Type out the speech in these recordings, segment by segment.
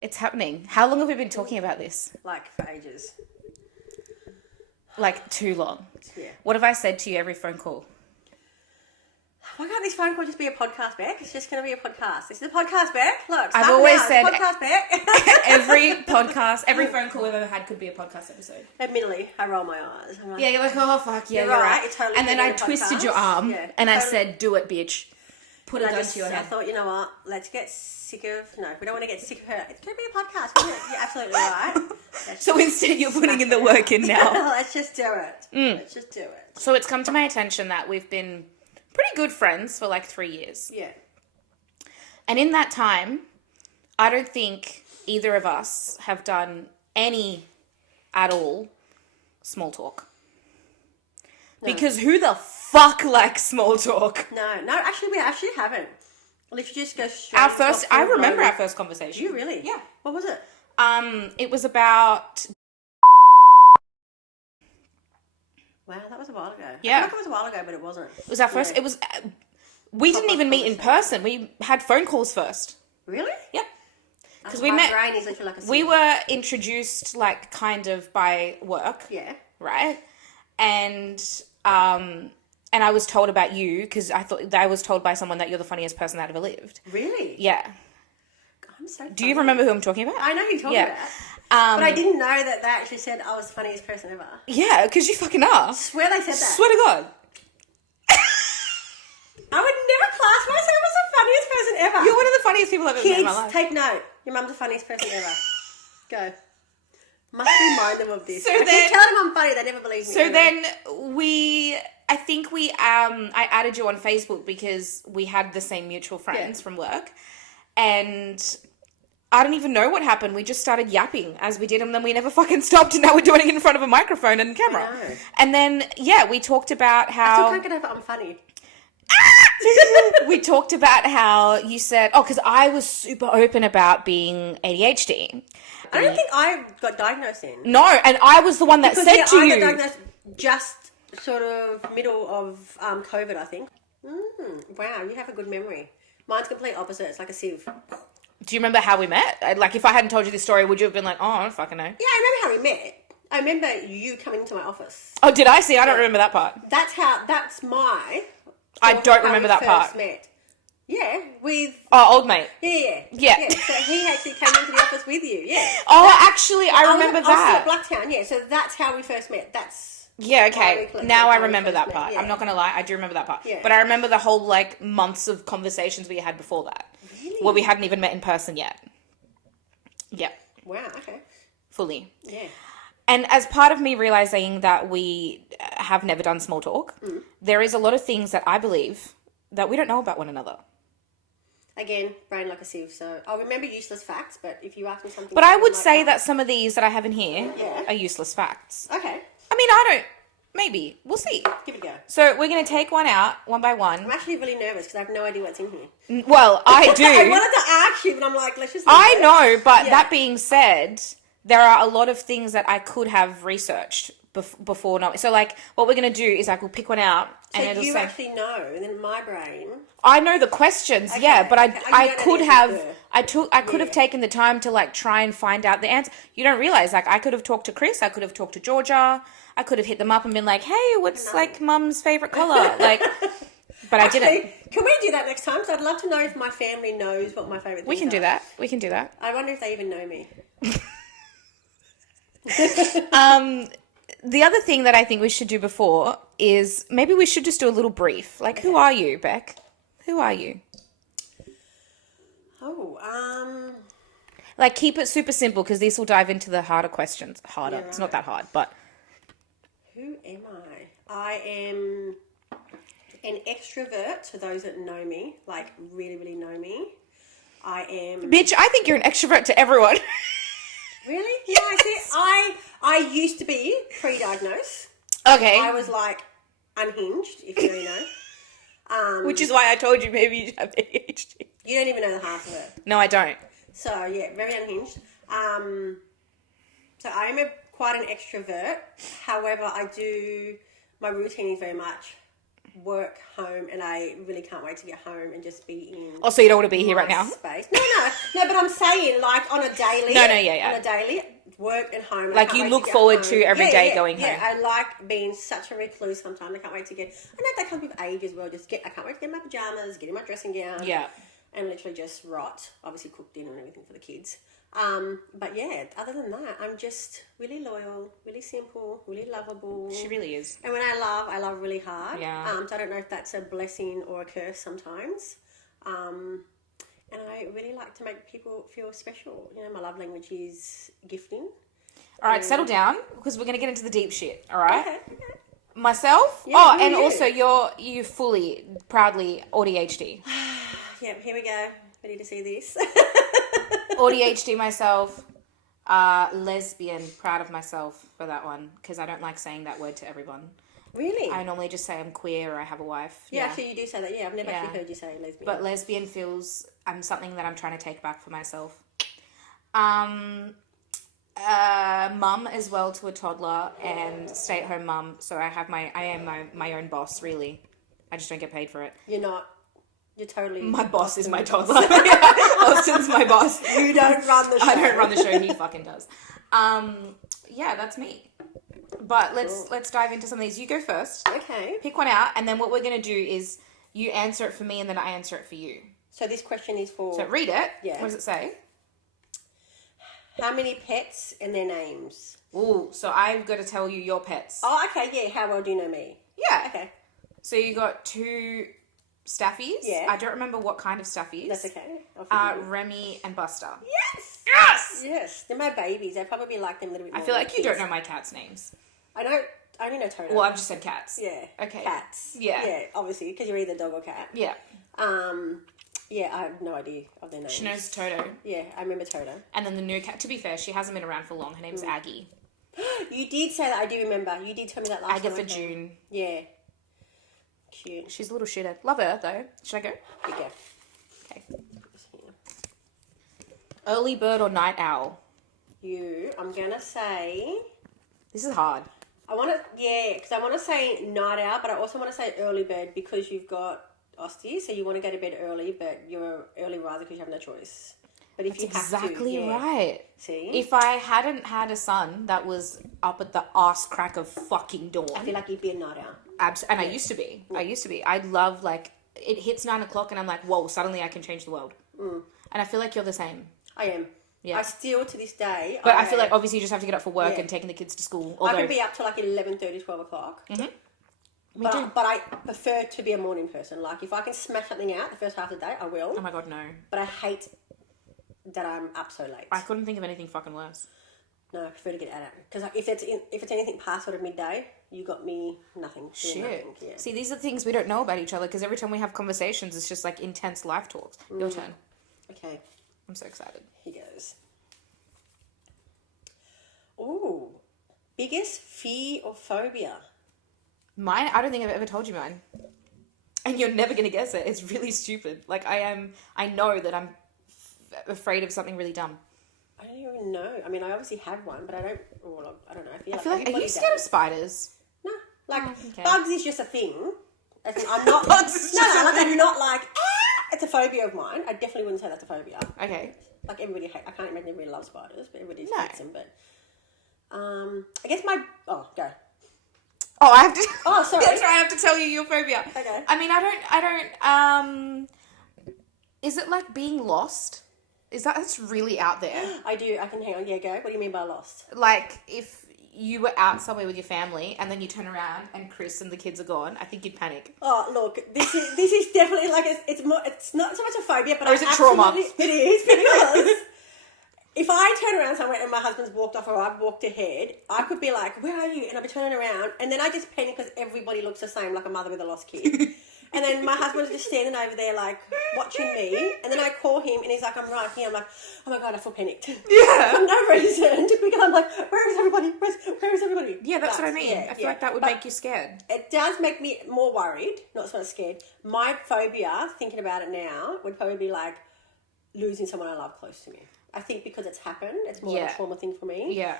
It's happening. How long have we been talking about this? Like, for ages. Like, too long. Yeah. What have I said to you every phone call? Why can't this phone call just be a podcast, Beck? It's just going to be a podcast. This is a podcast, Beck. Look, I've always said podcast, Beck. every podcast, every phone call we've ever had could be a podcast episode. Admittedly, I roll my eyes. I'm like, Yeah, you're like, oh, fuck, yeah, You're you're right. right. It totally And then could be I a twisted podcast. your arm Yeah, and I totally. said, do it, bitch. Put a gun to your I head. thought, you know what? Let's get sick of... No, we don't want to get sick of her. It's going to be a podcast, isn't it? You're absolutely right. So instead you're putting in the work in now. Let's just do it. Let's just do it. So it's come to my attention that we've been pretty good friends for like 3 years. Yeah. And in that time, I don't think either of us have done any at all small talk. No. Because who the fuck likes small talk? No, actually, we actually haven't. Literally just go straight Our into first, a full I remember blown- our first conversation. Do you really? Yeah. What was it? It was about, Wow, that was a while ago. Yeah. I feel like it was a while ago, but it wasn't. it was our first, Yeah. it was, we didn't Proper even meet in conversation. person. We had phone calls first. Really? Yeah. Because My we met, brain is literally like a we sieve. were introduced like kind of by work. Yeah. Right? And I was told about you because I was told by someone that you're the funniest person that ever lived. Really? Yeah. I'm so Do you funny. remember who I'm talking about? I know who you're talking Yeah. about. But I didn't know that they actually said I was the funniest person ever. Yeah, because you fucking are. Swear they said that. Swear to God. I would never class myself as the funniest person ever. You're one of the funniest people I've ever met in Kids, my life. take note. Your mum's the funniest person ever. Go. Must remind them of this. So I then- keep telling them I'm funny, they never believe me. So anyway. then I added you on Facebook because we had the same mutual friends Yeah. from work. And I don't even know what happened. We just started yapping as we did, and then we never fucking stopped, and now we're doing it in front of a microphone and camera. I know. And then, yeah, we talked about I how... still can't get over I'm funny. we talked about how you said... Oh, because I was super open about being ADHD. I don't think I got diagnosed in. No, and I was the one that Because said yeah, to I you... got diagnosed just sort of middle of COVID, I think. Wow, you have a good memory. Mine's complete opposite. It's like a sieve. Do you remember how we met? Like, if I hadn't told you this story, would you have been like, oh, I don't fucking know? Yeah, I remember how we met. I remember you coming into my office. Oh, did I? See, I don't remember that part. That's my... I sort of don't how remember we that first part. Met. Yeah, with... Oh, old mate. Yeah. Yeah. So he actually came into the office with you, yeah. Oh, actually, I remember I was that. still at Blacktown, yeah. So that's how we first met. That's... Yeah, How okay. we clicked, Now that's I how we remember first that met, part. yeah. I'm not going to lie. I do remember that part. Yeah. But I remember the whole, like, months of conversations we had before that. Really? Where we hadn't even met in person yet. Yeah, Wow, okay. fully. Yeah. And as part of me realizing that we have never done small talk, there is a lot of things that I believe that we don't know about one another. Again, brain like a sieve, so I'll remember useless facts, but if you ask me something... But I would like say that some of these that I have in here Yeah. are useless facts. Okay, I mean, I don't... Maybe. We'll see. give it a go. So we're going to take one out, one by one. I'm actually really nervous because I have no idea what's in here. Well, I do. I wanted to ask you, but I'm like, let's just... I leave it. know, but Yeah. that being said, there are a lot of things that I could have researched before not. So, like, what we're going to do is, like, we'll pick one out So and it'll you say... actually know, and then my brain... I know the questions, Okay, yeah, but okay. You I don't know could the have... answer. I could have Yeah. taken the time to, like, try and find out the answer. You don't realize, like, I could have talked to Chris, I could have talked to Georgia, I could have hit them up and been like, hey, what's, like, mum's favourite colour? Like, but I didn't. Actually, can we do that next time? Because I'd love to know if my family knows what my favourite things We can do are. that. We can do that. I wonder if they even know me. The other thing that I think we should do before is maybe we should just do a little brief. Like, who are you, Beck? Who are you? Oh, Like, keep it super simple because these will dive into the harder questions. Harder. Yeah, It's not right. that hard, but... who am I? I am an extrovert to those that know me, like really, really know me. I am... Bitch, I think you're an extrovert to everyone. Really? Yeah, I used to be pre-diagnosed. Okay. I was like unhinged, if you really know. Which is why I told you maybe you have ADHD. You don't even know the half of it. No, I don't. So yeah, very unhinged. So I am quite an extrovert. However, my routine is very much work, home, and I really can't wait to get home and just be in. Oh, so you don't want to be here right now? Space. No. But I'm saying like on a daily. Yeah. On a daily work and home. Like you look forward to every day going home. Yeah, I like being such a recluse sometimes. I can't wait to get. I know that comes with age as well. I can't wait to get my pajamas, get in my dressing gown. Yeah. And literally just rot. Obviously cook dinner and everything for the kids. But yeah, other than that, I'm just really loyal, really simple, really lovable. She really is. And when I love really hard. Yeah. So I don't know if that's a blessing or a curse sometimes. And I really like to make people feel special. You know, my love language is gifting. All right, settle down because we're going to get into the deep shit, all right? Okay. Myself? Yeah, and you. also you fully, proudly AuDHD. Yeah, here we go. Ready to see this? AuDHD myself, lesbian, proud of myself for that one because I don't like saying that word to everyone. Really? I normally just say I'm queer or I have a wife. Yeah, actually you do say that. Yeah, I've never actually heard you say lesbian. But lesbian feels something that I'm trying to take back for myself. Mum as well to a toddler and stay-at-home mum. So I am my own boss, really. I just don't get paid for it. You're not. You're totally... My boss is my toddler. Austin's my boss. You don't run the show. I don't run the show. He fucking does. Yeah, that's me. But let's dive into some of these. You go first. Okay. Pick one out, and then what we're going to do is you answer it for me, and then I answer it for you. So this question is for... So read it. Yeah. What does it say? How many pets and their names? Ooh, so I've got to tell you your pets. Oh, okay, yeah. How well do you know me? Yeah. Okay. So you got 2 staffies. Yeah. I don't remember what kind of staffies. That's okay. I'll forgive you. Remy and Buster. Yes! Yes! Yes. They're my babies. I probably like them a little bit more. I feel than like you don't kids. know my cats' names. I only know Toto. Well, I've just said cats. Yeah. Okay. Cats. Yeah. Yeah, obviously, because you're either dog or cat. Yeah. Yeah, I have no idea of their names. She knows Toto. Yeah, I remember Toto. And then the new cat, to be fair, she hasn't been around for long. Her name's Aggie. You did say that. I do remember. You did tell me that last time. Agatha June. Yeah. Cute. She's a little shitter. Love her, though. Should I go? Big go. Okay. Early bird or night owl? I'm going to say... This is hard. because I want to say night owl, but I also want to say early bird because you've got Austie, so you want to go to bed early, but you're an early riser because you have no choice. But if you have to, Exactly right. See? If I hadn't had a son that was up at the arse crack of fucking dawn. I feel like you'd be a night owl. And I used to be. I love, like, it hits 9 o'clock and I'm like, whoa, suddenly I can change the world. And I feel like you're the same. I am. Yeah. I still, to this day... But I feel like, obviously, you just have to get up for work and taking the kids to school. I can be up till like 11:30, 12 o'clock. Mm-hmm. But I prefer to be a morning person. Like, if I can smash something out the first half of the day, I will. Oh my God, no. But I hate that I'm up so late. I couldn't think of anything fucking worse. No, I prefer to get out of it. Because if it's anything past sort of midday, you got me nothing. Shit. Nothing. Yeah. See, these are things we don't know about each other because every time we have conversations, it's just like intense life talks. Your turn. Okay. I'm so excited. Here goes. Ooh. Biggest fear or phobia? Mine, I don't think I've ever told you mine. And you're never going to guess it. It's really stupid. Like, I know that I'm afraid of something really dumb. I don't even know. I mean, I obviously have one, but I don't know. I feel like, are you scared of spiders? No. Like, okay. bugs is just a thing. As in, I'm not... bugs is just a thing. I'm not like, it's a phobia of mine. I definitely wouldn't say that's a phobia. Okay. Like, everybody hates... I can't imagine everybody loves spiders, but everybody No. hates them, but... I guess my... Oh, go. Oh, I have to... Oh, sorry. That's right, I have to tell you your phobia. Okay. I mean, I don't, is it like being lost? That's really out there. I do. I can hang on. Yeah, go. What do you mean by lost? Like, if you were out somewhere with your family and then you turn around and Chris and the kids are gone, I think you'd panic. Oh, look, this is definitely like it's not so much a phobia, but or is it trauma? It is because if I turn around somewhere and my husband's walked off or I've walked ahead, I could be like, "Where are you?" and I'll be turning around, and then I just panic because everybody looks the same, like a mother with a lost kid. And then my husband's just standing over there, like, watching me. And then I call him, and he's like, I'm right here. I'm like, oh, my God, I feel panicked. Yeah. For no reason. Because I'm like, where is everybody? Where is everybody? Yeah, that's what I mean. I feel like that would make you scared. It does make me more worried, not so much scared. My phobia, thinking about it now, would probably be, like, losing someone I love close to me. I think because it's happened, it's more of a trauma thing for me. Yeah.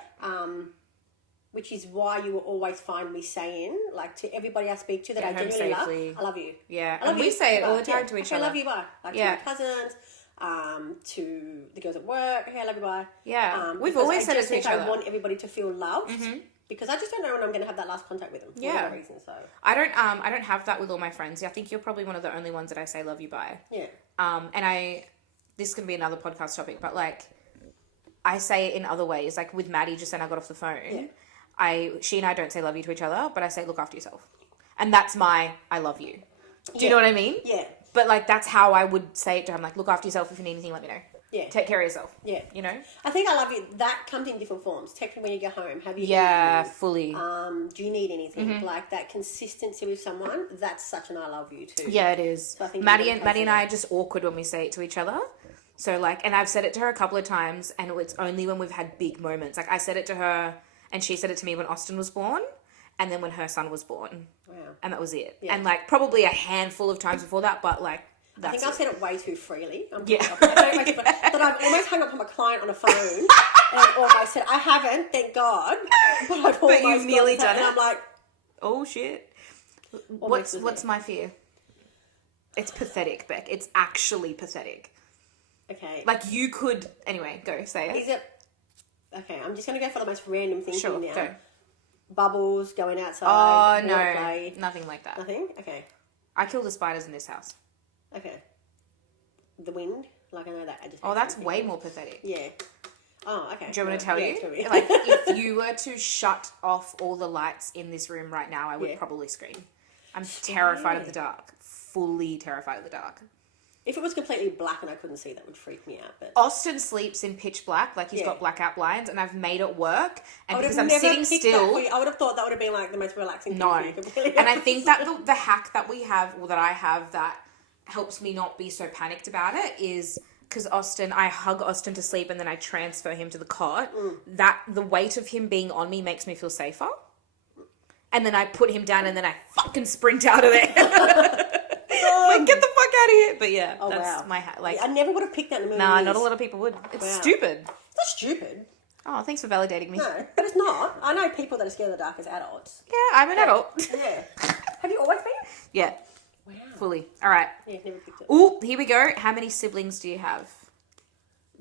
which is why you will always find me saying, like, to everybody I speak to that Get I home genuinely safely. love, I love you. Yeah, I love and you. we say it all the Bye. time to each okay, other. I love you, bye. Like, Yeah. to my cousins, to the girls at work, hey, I love you, bye. Yeah, we've because always I said it just to think each other. I want everybody to feel loved. Because I just don't know when I'm going to have that last contact with them. For whatever reason, so. I don't have that with all my friends. I think you're probably one of the only ones that I say love you bye. Yeah. And this can be another podcast topic, but like, I say it in other ways. Like with Maddie, just then I got off the phone. Yeah. She and I don't say love you to each other, but I say look after yourself. And that's my I love you. Do you know what I mean? Yeah. But like, that's how I would say it to him. Like, look after yourself. If you need anything, let me know. Yeah. Take care of yourself. Yeah. You know? I think I love you. That comes in different forms. Text me when you get home. Have you Yeah, eaten? fully. Do you need anything? Like that consistency with someone, that's such an I love you too. Yeah, it is. So I think Maddie and I are just awkward when we say it to each other. So like, and I've said it to her a couple of times, and it's only when we've had big moments. Like I said it to her, and she said it to me when Austin was born, and then when her son was born. Wow. And that was it. Yeah. And like probably a handful of times before that, but like I think I've said it way too freely. Yeah. That I've almost hung up on a client on a phone and almost said, I haven't, thank God. But I've almost you've nearly done it. And I'm like, oh shit. Almost What's my fear? It's pathetic, Beck. It's actually pathetic. okay. Like you could anyway, go say it. Is it okay, I'm just gonna go for the most random thing Sure, now. go. Bubbles, going Oh outside, no, water play. nothing like that. Nothing? Okay. I kill the spiders in this house. Okay. The wind? Like I know that I just Oh, that's way more pathetic. Yeah. Oh, okay. Do you want me to tell you? tell me. Like, if you were to shut off all the lights in this room right now, I would Yeah. probably scream. I'm terrified of the dark. Fully terrified of the dark. If it was completely black and I couldn't see, that would freak me out. But Austin sleeps in pitch black, like he's Yeah. got blackout blinds, and I've made it work. And I would because have I'm never sitting picked still, that for you. I would have thought that would have been like the most relaxing no. thing for you. Completely And I think that the hack that we have, or that I have, that helps me not be so panicked about it is because I hug Austin to sleep and then I transfer him to the cot. That the weight of him being on me makes me feel safer. And then I put him down and then I fucking sprint out of there. Like, get the fuck out of here. But yeah, that's my hack. Like, I never would have picked that in a million nah, years. not a lot of people would. It's Wow. stupid. It's not stupid. Oh, thanks for validating me. No, but it's not. I know people that are scared of the dark as adults. Yeah, I'm an adult. Yeah. Have you always been? Yeah, Wow. fully. All right. Yeah, never picked it. Ooh, here we go. How many siblings do you have?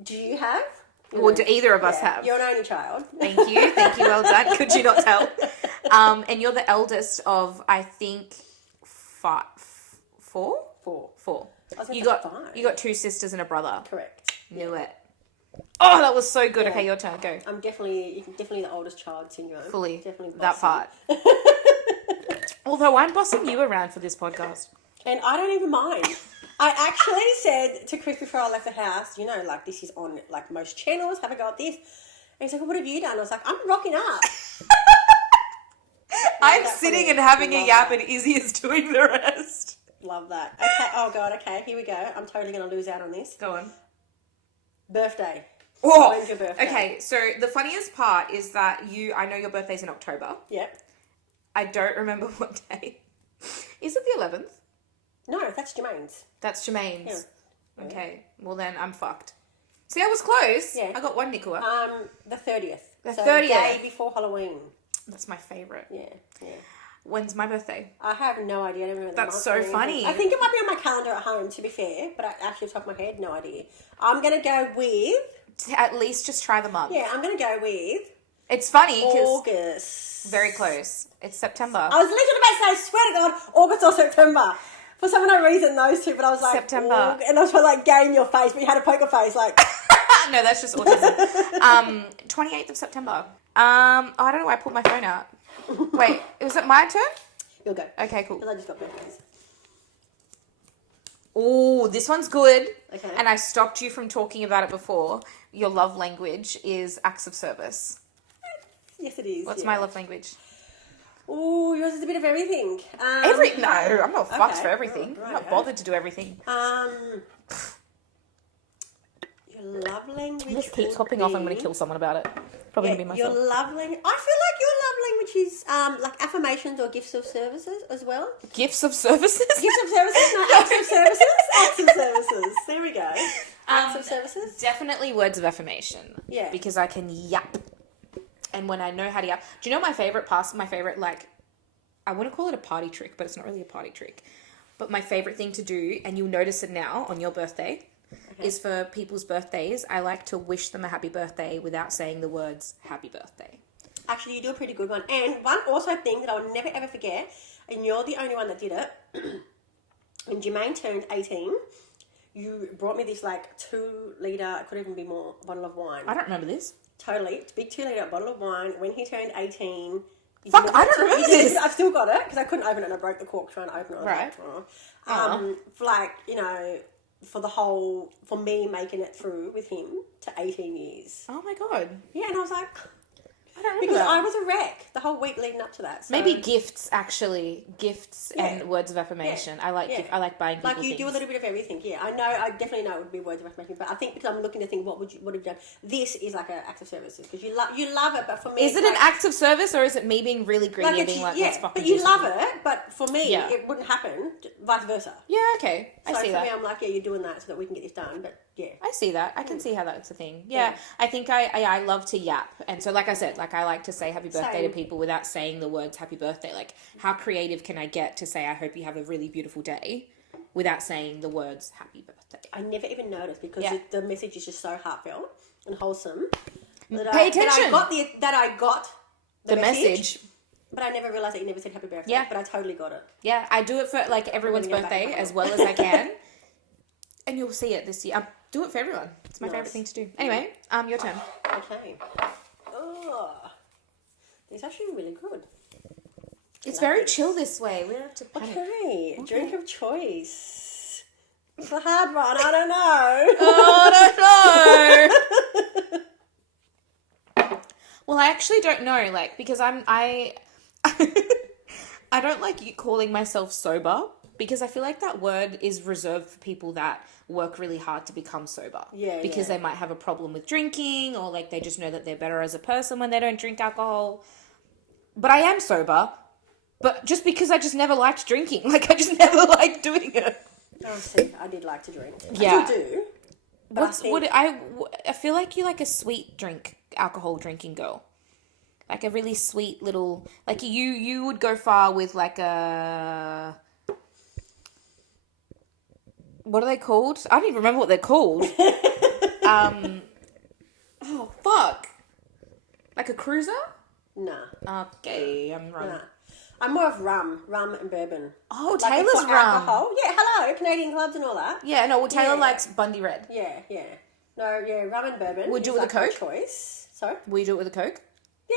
Do you have? Or do either of us have? You're an only child. Thank you. Well done. Could you not tell? And you're the eldest of, I think, four. Four. I was You gonna got say five. you got two sisters and a brother. Correct. Knew it. Oh, that was so good. Yeah. Okay, your turn. Go. I'm definitely the oldest child syndrome. Fully. Definitely That bossy. part. Although I'm bossing you around for this podcast. And I don't even mind. I actually said to Chris before I left the house, like this is on like most channels, have a go at this. And he's like, well, what have you done? I was like, I'm rocking up. I'm that sitting funny. and having a Love yap that. and Izzy is doing the rest. Love that. Okay. Oh, God. Okay. Here we go. I'm totally going to lose out on this. Go on. Birthday. Oh, When's your birthday? okay. So the funniest part is that I know your birthday's in October. Yep. I don't remember what day. Is it the 11th? No, that's Jermaine's. That's Jermaine's. Yeah. Okay. Well, then I'm fucked. See, I was close. Yeah. I got one Nikua. The 30th. The so 30th. day before Halloween. That's my favourite. Yeah. When's my birthday? I have no idea. I don't remember the That's month so or anything. funny. I think it might be on my calendar at home, to be fair, but I actually, off the top of my head, no idea. I'm going to go with... At least just try the month. Yeah, I'm going to go with... It's funny because... August. Very close. It's September. I was literally about to say, swear to God, August or September. For some unknown reason, those two, but I was like... September. And I was trying to, like, gain your face, but you had a poker face, like... No, that's just autism. 28th of September. I don't know why I pulled my phone out. Wait, was it my turn? You'll go. Okay, cool. Because I just got birthdays. Oh, this one's good. Okay. And I stopped you from talking about it before. Your love language is acts of service. Yes, it is. What's my love language? Oh, yours is a bit of everything. No, I'm not fucked okay. for everything. Right, I'm not bothered to do everything. Your love language. This keeps would hopping off. I'm going be- to kill someone about it. Probably going to be Your myself. love language. I feel like your love language is like affirmations or gifts of services as well. Gifts of services? Gifts of services, no, acts of services. Acts of services. There we go. Acts of services. Definitely words of affirmation. Yeah. Because I can yap and when I know how to yap. Do you know my favorite, like, I wouldn't call it a party trick, but it's not really a party trick. But my favorite thing to do, and you'll notice it now on your birthday, is for people's birthdays, I like to wish them a happy birthday without saying the words happy birthday. Actually, you do a pretty good one. And one also thing that I will never ever forget, and you're the only one that did it, when Jermaine turned 18, you brought me this like 2 litre, it could even be more, bottle of wine. I don't remember this. Totally. It's a big 2 litre bottle of wine. When he turned 18... Fuck, I don't remember this. I've still got it because I couldn't open it and I broke the cork trying to open it. Right. For like, you know, for me making it through with him to 18 years. Oh my God. Yeah, and I was like... I don't remember because that. I was a wreck the whole week leading up to that. So. Maybe gifts, actually. Gifts and words of affirmation. Yeah. I like buying people like you things. do a little bit of everything. Yeah, I definitely know it would be words of affirmation, but I think because I'm looking to think what have you done. This is like an act of service because you love it, but for me, is it an act of service or is it me being really greedy and being like, let's fucking but you do love something? it. But for me, it wouldn't happen. Vice versa. Yeah, okay, I see for that. me, I'm like, yeah, you're doing that so that we can get this done. But yeah, I see that. I can see how that's a thing. Yeah, I think I love to yap, and so like I said, like I like to say happy birthday to people without saying the words happy birthday. Like, how creative can I get to say I hope you have a really beautiful day without saying the words happy birthday? I never even noticed because the message is just so heartfelt and wholesome. Pay attention. That I got the message. But I never realised that you never said happy birthday. Yeah. But I totally got it. Yeah, I do it for like everyone's birthday as well as I can. And you'll see it this year. I do it for everyone. It's my favourite thing to do. Anyway, your turn. Okay. Oh, it's actually really good. It's very chill this way. We don't have to panic. Okay, drink of choice. It's a hard one. I don't know. Oh, I don't know. Well, I actually don't know, like, because I don't like calling myself sober because I feel like that word is reserved for people that work really hard to become sober. Yeah. Because they might have a problem with drinking or like they just know that they're better as a person when they don't drink alcohol. But I am sober. But just because I just never liked drinking. Like, I just never liked doing it. Oh, see, I did like to drink. Yeah. I still do. I feel like you like a sweet alcohol drinking girl. Like a really sweet little, like you would go far with like a, what are they called? I don't even remember what they're called. Oh fuck. Like a cruiser? Nah. Okay, I'm wrong. Nah. I'm more of rum and bourbon. Oh, like Taylor's for rum. Alcohol. Yeah, hello, Canadian clubs and all that. Yeah, no, well, Taylor Yeah. likes Bundy Red. Yeah. No, yeah, rum and bourbon. Would you is with a like my Coke? choice. Sorry? Will you do it with a Coke? Yeah.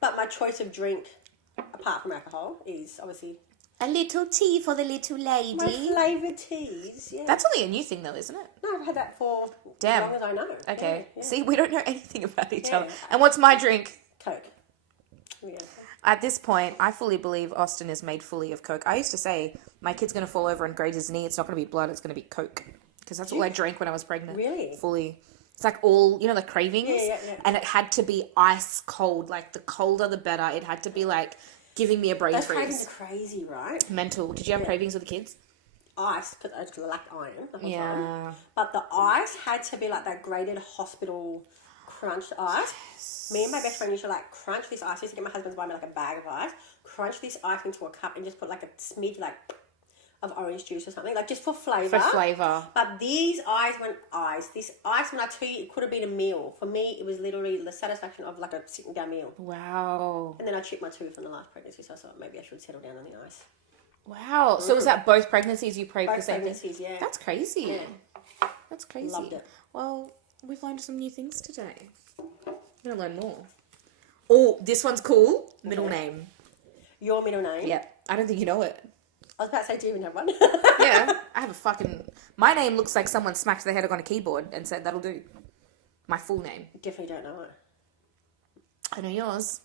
But my choice of drink, apart from alcohol, is obviously... A little tea for the little lady. my flavoured teas, yeah. That's only a new thing though, isn't it? No, I've had that for Damn. as long as I know. Okay. Yeah. See, we don't know anything about each Yeah. other. And what's my drink? Coke. Yeah. At this point, I fully believe Austin is made fully of Coke. I used to say, my kid's going to fall over and grate his knee. It's not going to be blood. It's going to be Coke. Because that's all I drank when I was pregnant. Really? Fully. It's like all, the cravings. Yeah. And it had to be ice cold. Like, the colder, the better. It had to be, like, giving me a brain Those cravings freeze. are crazy, right? Mental. Did you have cravings with the kids? Ice, because I just lacked iron the whole Yeah. time. But the ice had to be like that grated hospital crunched ice. Yes. Me and my best friend used to like crunch this ice. I used to get my husband to buy me like a bag of ice. Crunch this ice into a cup and just put like a smidge of orange juice or something, like just for flavour. For flavour. But this ice, when I tell you, it could have been a meal. For me, it was literally the satisfaction of like a sitting down meal. Wow. And then I chipped my tooth on the last pregnancy, so I thought maybe I should settle down on the ice. Wow. So was that both pregnancies you prayed for the Both same thing? pregnancies, yeah. That's crazy. Yeah. That's crazy. Loved it. Well, we've learned some new things today. We're going to learn more. Oh, this one's cool. Middle name. Your middle name? Yeah. I don't think you know it. I was about to say, do you even have one? Yeah. I have a fucking... My name looks like someone smacked their head on a keyboard and said, that'll do. My full name. Definitely don't know it. I know yours.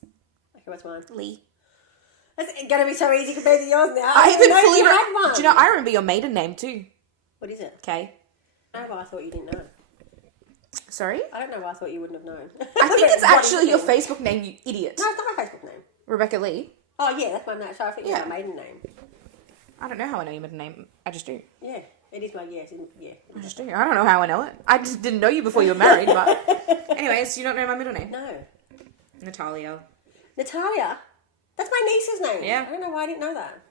Okay, what's mine? Lee. It's going to be so easy compared to yours now. I even fully... you had one. Do you know, I remember your maiden name too. What is it? Okay. I don't know why I thought you didn't know. Sorry? I don't know why I thought you wouldn't have known. I think it's actually your Facebook name, you idiot. No, it's not my Facebook name. Rebecca Lee. Oh, yeah, that's my name. So I think it's my maiden name. I don't know how I know your middle name. I just do. Yeah, it is my, yeah. I just do. I don't know how I know it. I just didn't know you before you were married, but... Anyways, you don't know my middle name? No. Natalia. Natalia? That's my niece's name. Yeah. I don't know why I didn't know that.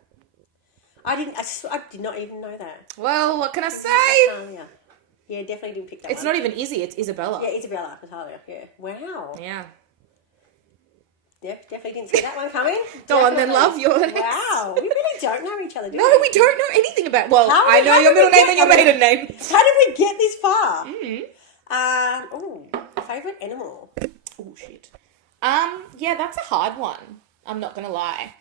I did not even know that. Well, what can I say? Natalia. Yeah, definitely didn't pick that It's one. not even Izzy, it's Isabella. Yeah, Isabella, Natalia. Yeah. Wow. Yeah. Yep, definitely didn't see that one coming. Go on then, love. Yours. Wow. We really don't know each other, do No, we don't know anything about... Well, How I know did your we middle name get- and your maiden name. How did we get this far? Mm. Favourite animal? Oh, shit. Yeah, that's a hard one. I'm not going to lie.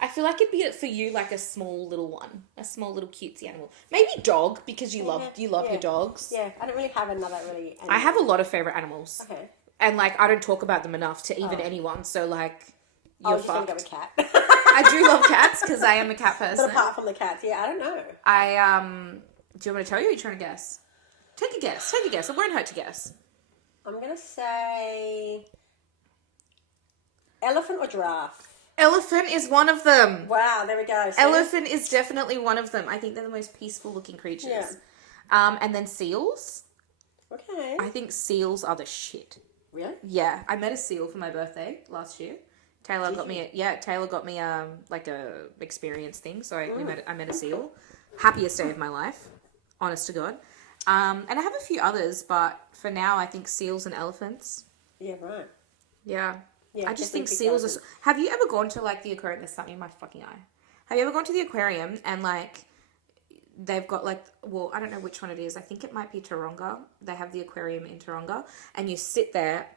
I feel like it'd be for you like a small little one. A small little cutesy animal. Maybe dog, because you love your dogs. Yeah, I don't really have another really animal. I have a lot of favourite animals. Okay. And, like, I don't talk about them enough to even anyone. So, like, you're just gonna fucked. go with cat. I do love cats because I am a cat person. But apart from the cats, yeah, I don't know. Do you want me to tell you or are you trying to guess? Take a guess. Take a guess. It won't hurt to guess. I'm going to say elephant or giraffe. Elephant is one of them. Wow, there we go. See? Elephant is definitely one of them. I think they're the most peaceful looking creatures. Yeah. And then seals. Okay. I think seals are the shit. Really? Yeah, I met a seal for my birthday last year. Taylor got me like a experience thing. So I met a seal. Happiest day of my life, honest to God. And I have a few others, but for now I think seals and elephants. Yeah, right. Yeah. Yeah, I just think definitely seals are... Have you ever gone to, like, the aquarium? There's something in my fucking eye. Have you ever gone to the aquarium and, like, they've got, like... Well, I don't know which one it is. I think it might be Taronga. They have the aquarium in Taronga. And you sit there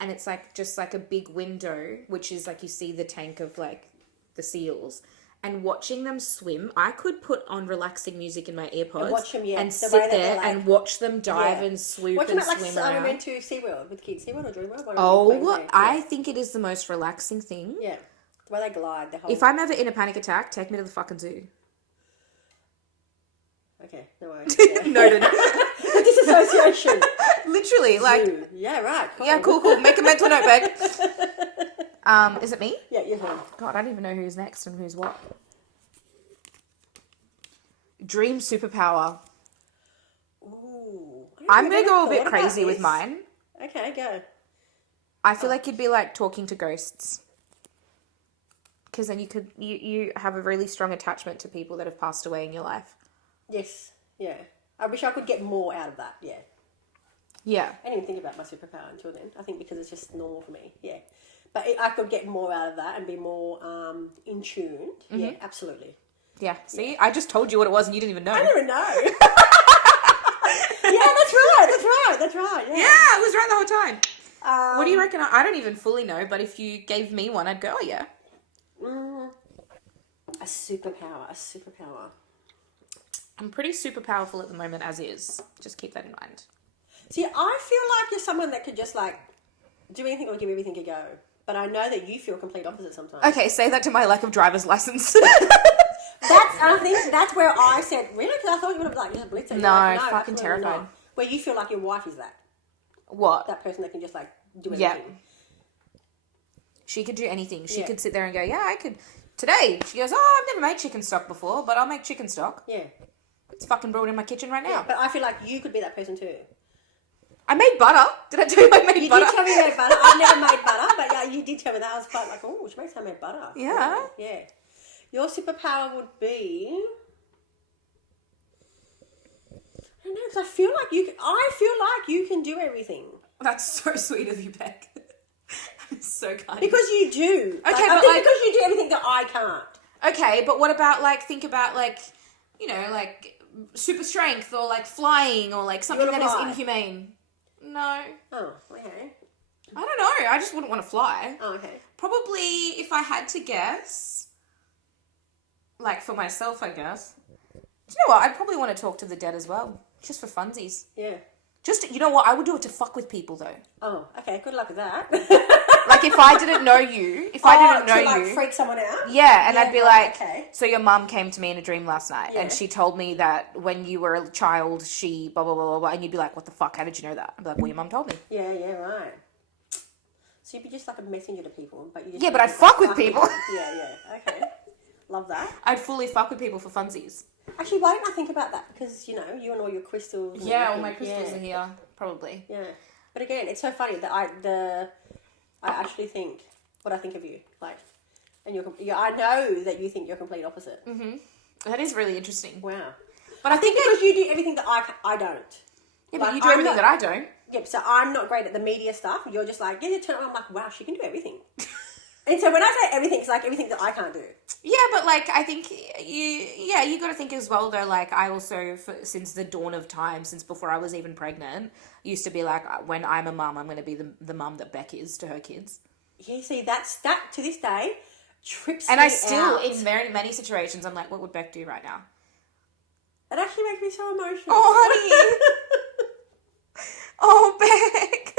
and it's, like, just, like, a big window, which is, like, you see the tank of, like, the seals. And watching them swim, I could put on relaxing music in my earpods And watch them, and the sit way that there they're, like- and watch them dive and swoop Watching and that, like, swim I around. went to SeaWorld with kids. SeaWorld or DreamWorld? Oh, I think it is the most relaxing thing. Yeah. The way they glide, the whole... If I'm ever in a panic attack, take me to the fucking zoo. Okay, no worries. Yeah. Noted. Disassociation. Literally, like... Zoo. Yeah, right. Cool. Yeah, cool. Make a mental note, babe. Is it me? Yeah, you're home. God, I don't even know who's next and who's what. Dream superpower. Ooh. I'm going to go a bit crazy with mine. Okay, go. I feel like you'd be like talking to ghosts. Because then you have a really strong attachment to people that have passed away in your life. Yes, yeah. I wish I could get more out of that, yeah. Yeah. I didn't even think about my superpower until then. I think because it's just normal for me, yeah. But I could get more out of that and be more in tune. Mm-hmm. Yeah, absolutely. Yeah, see? Yeah. I just told you what it was and you didn't even know. I didn't even know. Yeah, that's right. Yeah, I was right the whole time. What do you reckon? I don't even fully know, but if you gave me one, I'd go, oh, yeah. A superpower. I'm pretty super powerful at the moment as is. Just keep that in mind. See, I feel like you're someone that could just, like, do anything or give everything a go. But I know that you feel complete opposite sometimes. Okay, say that to my lack of driver's license. I think that's where I said, really? Because I thought you would have like just blitzed it. No, like, fucking terrified. Not. Where you feel like your wife is that. What? That person that can just like do anything. Yeah. She could do anything. She could sit there and go, yeah, I could. Today, she goes, oh, I've never made chicken stock before, but I'll make chicken stock. Yeah. It's fucking brewed in my kitchen right now. Yeah, but I feel like you could be that person too. I made butter. Did I tell you I made butter? You did tell me you made butter. I've never made butter, but yeah, you did tell me that. I was quite like, oh, she makes homemade butter. Yeah. Yeah. Your superpower would be... I don't know, because I feel like you can do everything. That's so sweet of you, Beck. So kind. Because you do. Okay, like, but because you do everything that I can't. Okay, but what about think about super strength or like flying or like something that is inhumane? No. Oh, okay. I don't know. I just wouldn't want to fly. Oh, okay. Probably if I had to guess, like for myself, I guess. Do you know what? I'd probably want to talk to the dead as well, just for funsies. Yeah. Just, you know what? I would do it to fuck with people though. Oh, okay. Good luck with that. Like if I didn't know you, to freak someone out? Yeah, and I'd be like, okay. So your mum came to me in a dream last night and she told me that when you were a child, she blah, blah, blah, blah, blah, and you'd be like, what the fuck? How did you know that? I'd be like, well, your mum told me. Yeah, right. So you'd be just like a messenger to people, but you just... Yeah, but I'd fuck with people. Yeah, okay. Love that. I'd fully fuck with people for funsies. Actually, why don't I think about that? Because, you and all your crystals... Yeah, all my crystals are here, probably. Yeah. But again, it's so funny that I actually think what I think of you. Like, and I know that you think you're complete opposite. Mm-hmm. That is really interesting. Wow. But I think because you do everything that I don't. Yeah, but you do everything that I don't. Yep, so I'm not great at the media stuff. You're just like, you turn around, I'm like, wow, she can do everything. And so when I say everything, it's like everything that I can't do. Yeah, but like, I think you got to think as well though, like I also, since the dawn of time, since before I was even pregnant, used to be like, when I'm a mum, I'm going to be the mum that Beck is to her kids. Yeah, see, that to this day trips and me I still, out. in very many situations, I'm like, what would Beck do right now? It actually makes me so emotional. Oh, honey. Oh, Beck.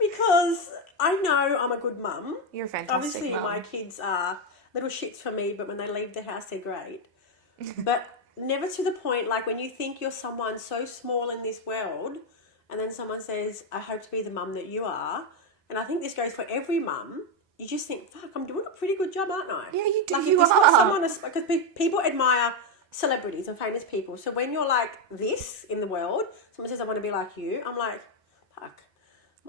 Because I know I'm a good mum. You're a fantastic Obviously, mum. my kids are little shits for me, but when they leave the house, they're great. But never to the point, like when you think you're someone so small in this world, and then someone says, I hope to be the mum that you are. And I think this goes for every mum. You just think, fuck, I'm doing a pretty good job, aren't I? Yeah, you do. Like, You if this are. was someone, because people admire celebrities and famous people. So when you're like this in the world, someone says, I want to be like you, I'm like, fuck.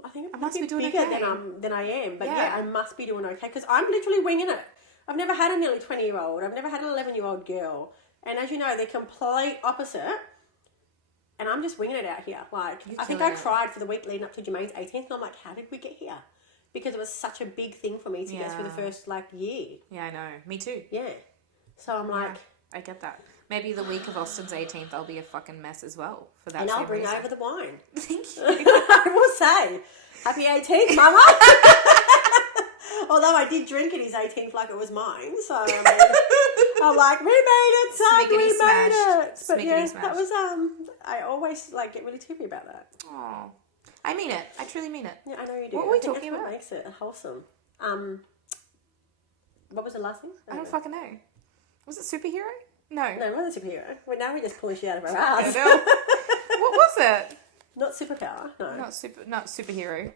I think I must be doing bigger okay. than I am. But yeah, I must be doing okay because I'm literally winging it. I've never had a nearly 20-year-old. I've never had an 11-year-old girl. And as you know, they're complete opposite. And I'm just winging it out here. Like, I think I cried for the week leading up to Jermaine's 18th. And I'm like, how did we get here? Because it was such a big thing for me to get through the first, year. Yeah, I know. Me too. Yeah. So I'm like... I get that. Maybe the week of Austin's 18th, I'll be a fucking mess as well. For that and same I'll bring reason. over the wine. Thank you. I will say, happy 18th, mama. Although I did drink at his 18th like it was mine. So, I mean, I'm like, we made it, son, we made it. But yeah, that was, I always, get really tippy about that. Oh, I mean it. I truly mean it. Yeah, I know you do. What were we talking about? What makes it wholesome. What was the last thing? I don't fucking know. Was it superhero? No. No, it wasn't superhero. Well, now we're just pulling shit out of our ass. What was it? Not superpower, no. Not superhero.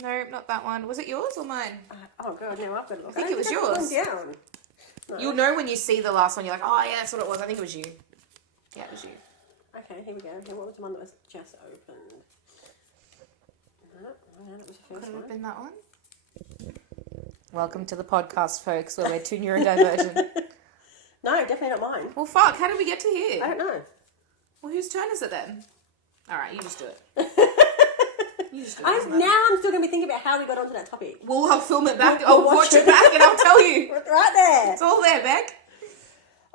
No, not that one. Was it yours or mine? Oh god, no, I've got to look. I think it was yours. Down. No. You'll know when you see the last one. You're like, oh yeah, that's what it was. I think it was you. Yeah, it was you. Okay, here we go. Okay, what was the one that was just opened? No, that was the first one. Could it have been that one? Welcome to the podcast, folks, where we're too neurodivergent. No, definitely not mine. Well, fuck. How did we get to here? I don't know. Well, whose turn is it then? All right, you just do it. You just do it. Now I'm still going to be thinking about how we got onto that topic. Well, I'll film it back. I'll watch it back and I'll tell you. Right there. It's all there, Beck.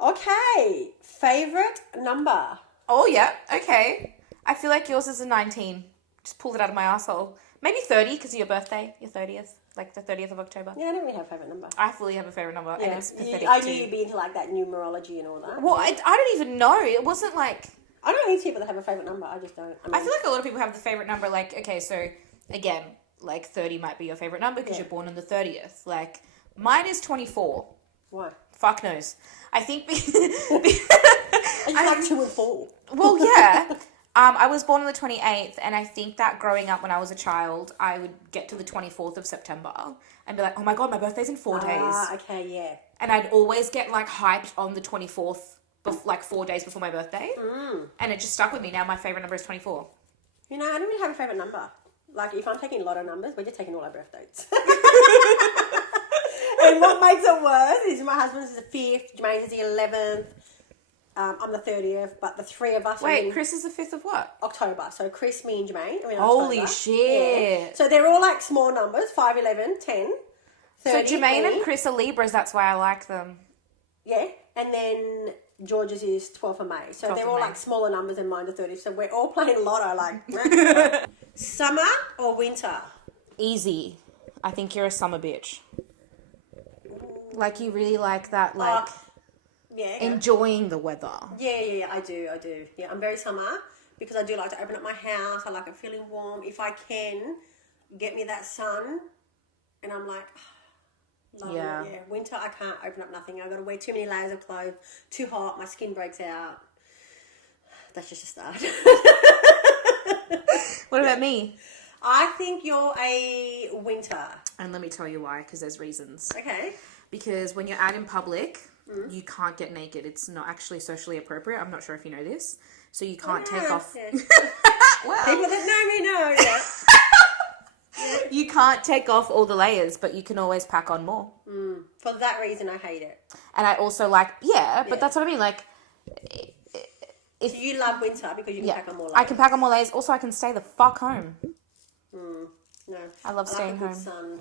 Okay. Favourite number? Oh, yeah. Okay. I feel like yours is a 19. Just pulled it out of my asshole. Maybe 30 because of your birthday, your 30th. Like the 30th of October. Yeah, I don't really have a favourite number. I fully have a favourite number, and it's pathetic I knew you'd be into that numerology and all that. Well, I don't even know. It wasn't like... I don't need people that have a favourite number. I just don't. I feel like a lot of people have the favourite number. Like, okay, so again, 30 might be your favourite number because you're born on the 30th. Like, mine is 24. Why? Fuck knows. I think... I just like 2 and 4. Well, yeah. I was born on the 28th, and I think that growing up when I was a child, I would get to the 24th of September and be like, oh my god, my birthday's in 4 days. Ah, okay, yeah. And I'd always get, hyped on the 24th, 4 days before my birthday. And it just stuck with me. Now my favourite number is 24. You know, I don't really have a favourite number. Like, if I'm taking lotto numbers, we're just taking all our birth dates. And what makes it worse is my husband's is the 5th, Jermaine's is the 11th. I'm the 30th, but the three of us are in... Chris is the 5th of what? October. So Chris, me and Jermaine are in Holy October. shit. Yeah. So they're all small numbers, 5, 11, 10, 30. So Jermaine and Chris are Libras, that's why I like them. Yeah. And then George's is 12th of May. So they're all smaller numbers and mine are 30. So we're all playing lotto Summer or winter? Easy. I think you're a summer bitch. Like you really like that, enjoying the weather. Yeah, I do. Yeah, I'm very summer because I do like to open up my house. I like it feeling warm. If I can, get me that sun, and I'm like, yeah. Winter, I can't open up nothing. I've got to wear too many layers of clothes. Too hot, my skin breaks out. That's just a start. What about me? I think you're a winter. And let me tell you why, because there's reasons. Okay. Because when you're out in public, you can't get naked. It's not actually socially appropriate. I'm not sure if you know this. So you can't take off... Yeah. Well, people that know me know, yeah. You can't take off all the layers, but you can always pack on more. For that reason, I hate it. And I also like, but that's what I mean. Like, So you love winter because you can pack on more layers. I can pack on more layers. Also, I can stay the fuck home. No. I love staying home. Sun.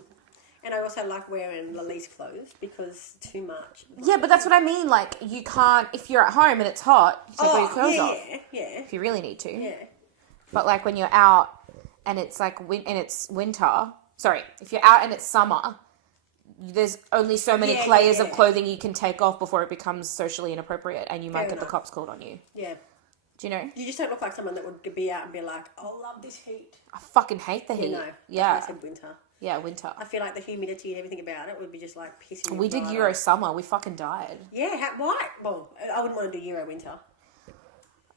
And I also like wearing the least clothes because too much. Yeah, but that's what I mean. Like, you can't, if you're at home and it's hot, you take all your clothes off. Yeah. If you really need to. Yeah. But, like, when you're out and it's, like, it's winter. Sorry, if you're out and it's summer, there's only so many layers of clothing you can take off before it becomes socially inappropriate and you might get the cops called on you. Yeah. Do you know? You just don't look like someone that would be out and be like, oh, love this heat. I fucking hate the heat. You know, yeah. I said winter. Yeah, winter. I feel like the humidity and everything about it would be just like pissing me off. We did Euro summer. We fucking died. Yeah, why? Well, I wouldn't want to do Euro winter.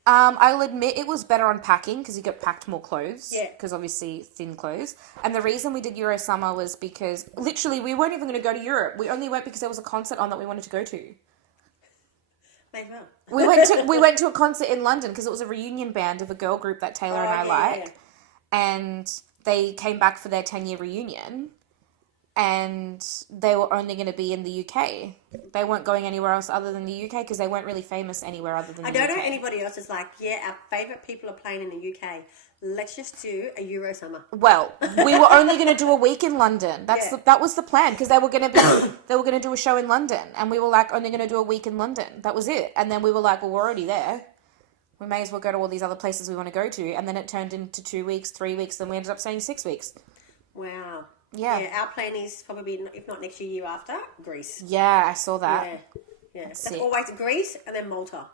I'll admit it was better on packing because you get packed more clothes. Yeah. Because obviously thin clothes. And the reason we did Euro summer was because literally we weren't even going to go to Europe. We only went because there was a concert on that we wanted to go to. May as well. We went to a concert in London because it was a reunion band of a girl group that Taylor and I like. Yeah. And they came back for their 10-year reunion. And they were only going to be in the UK. They weren't going anywhere else other than the UK because they weren't really famous anywhere other than the UK. I don't know anybody else is like, our favourite people are playing in the UK. Let's just do a Euro summer. Well, we were only going to do a week in London. That was the plan because they were going to do a show in London, and we were like only going to do a week in London. That was it. And then we were like, well, we're already there. We may as well go to all these other places we want to go to. And then it turned into 2 weeks, 3 weeks. Then we ended up staying 6 weeks. Wow. Yeah. Our plan is probably, if not next year after, Greece. Yeah, I saw that. Yeah. That's always Greece and then Malta.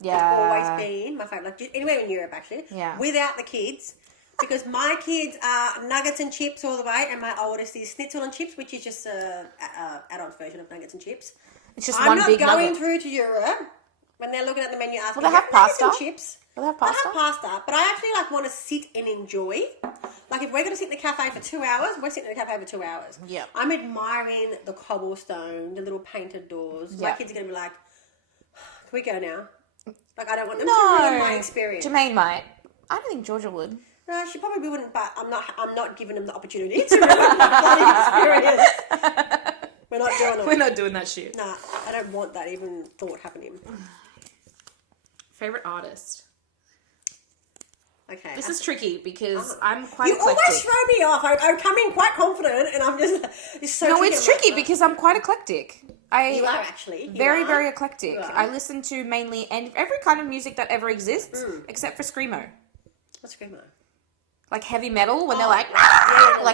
Yeah. That's always been my favourite. Like, anywhere in Europe, actually. Yeah. Without the kids. Because my kids are nuggets and chips all the way, and my oldest is schnitzel and chips, which is just an adult version of nuggets and chips. It's just one big nugget. I'm not going through to Europe when they're looking at the menu asking, will they have pasta? Nuggets and chips? Will they have pasta? They have pasta, but I actually want to sit and enjoy. Like, if we're going to sit in the cafe for 2 hours, we're sitting in the cafe for 2 hours. Yeah. I'm admiring the cobblestone, the little painted doors. My kids are going to be like, can we go now? Like, I don't want them to ruin my experience. Jermaine might. I don't think Georgia would. No, she probably wouldn't, but I'm not giving them the opportunity to ruin my bloody experience. We're not doing it. We're not doing that shit. Nah, I don't want that even thought happening. Favorite artist? Okay. This is tricky because I'm quite eclectic. You always throw me off. I come in quite confident and I'm just... It's tricky because I'm quite eclectic. You are actually. Very, very eclectic. I listen to mainly every kind of music that ever exists except for Screamo. What's Screamo? Like heavy metal when they're like,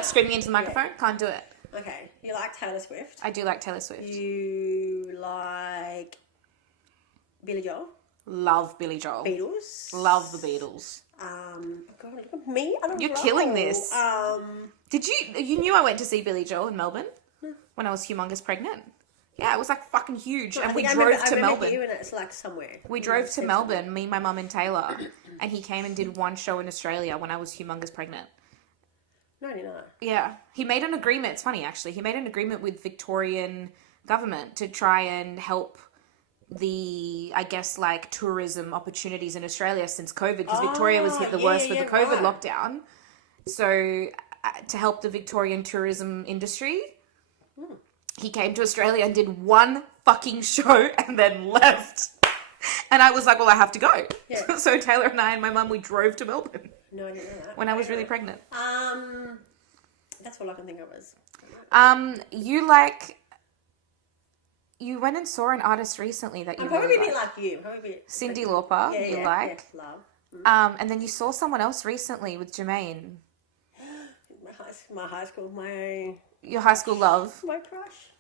screaming into the microphone. Can't do it. Okay. You like Taylor Swift? I do like Taylor Swift. You like Billy Joel? Love Billy Joel. Beatles? Love the Beatles. God, look at me. I don't know. You're killing this. Did you knew I went to see Billy Joel in Melbourne when I was humongous pregnant? Yeah, it was like fucking huge. And we drove to Melbourne. It's like somewhere. We drove to Melbourne, me, my mum and Taylor, and he came and did one show in Australia when I was humongous pregnant. 99. Yeah. He made an agreement. It's funny, actually. He made an agreement with Victorian government to try and help the, I guess, like, tourism opportunities in Australia since COVID, because Victoria was hit the worst with the COVID lockdown. So, to help the Victorian tourism industry, he came to Australia and did one fucking show and then left. And I was like, well, I have to go. Yeah. So Taylor and I and my mum, we drove to Melbourne. No, I didn't know that. When I was really pregnant. That's all I can think of is. You went and saw an artist recently that you probably really a bit like. like you. Cyndi Lauper, you like. Yeah, love. And then you saw someone else recently with Jermaine. My high school, your high school love. My crush.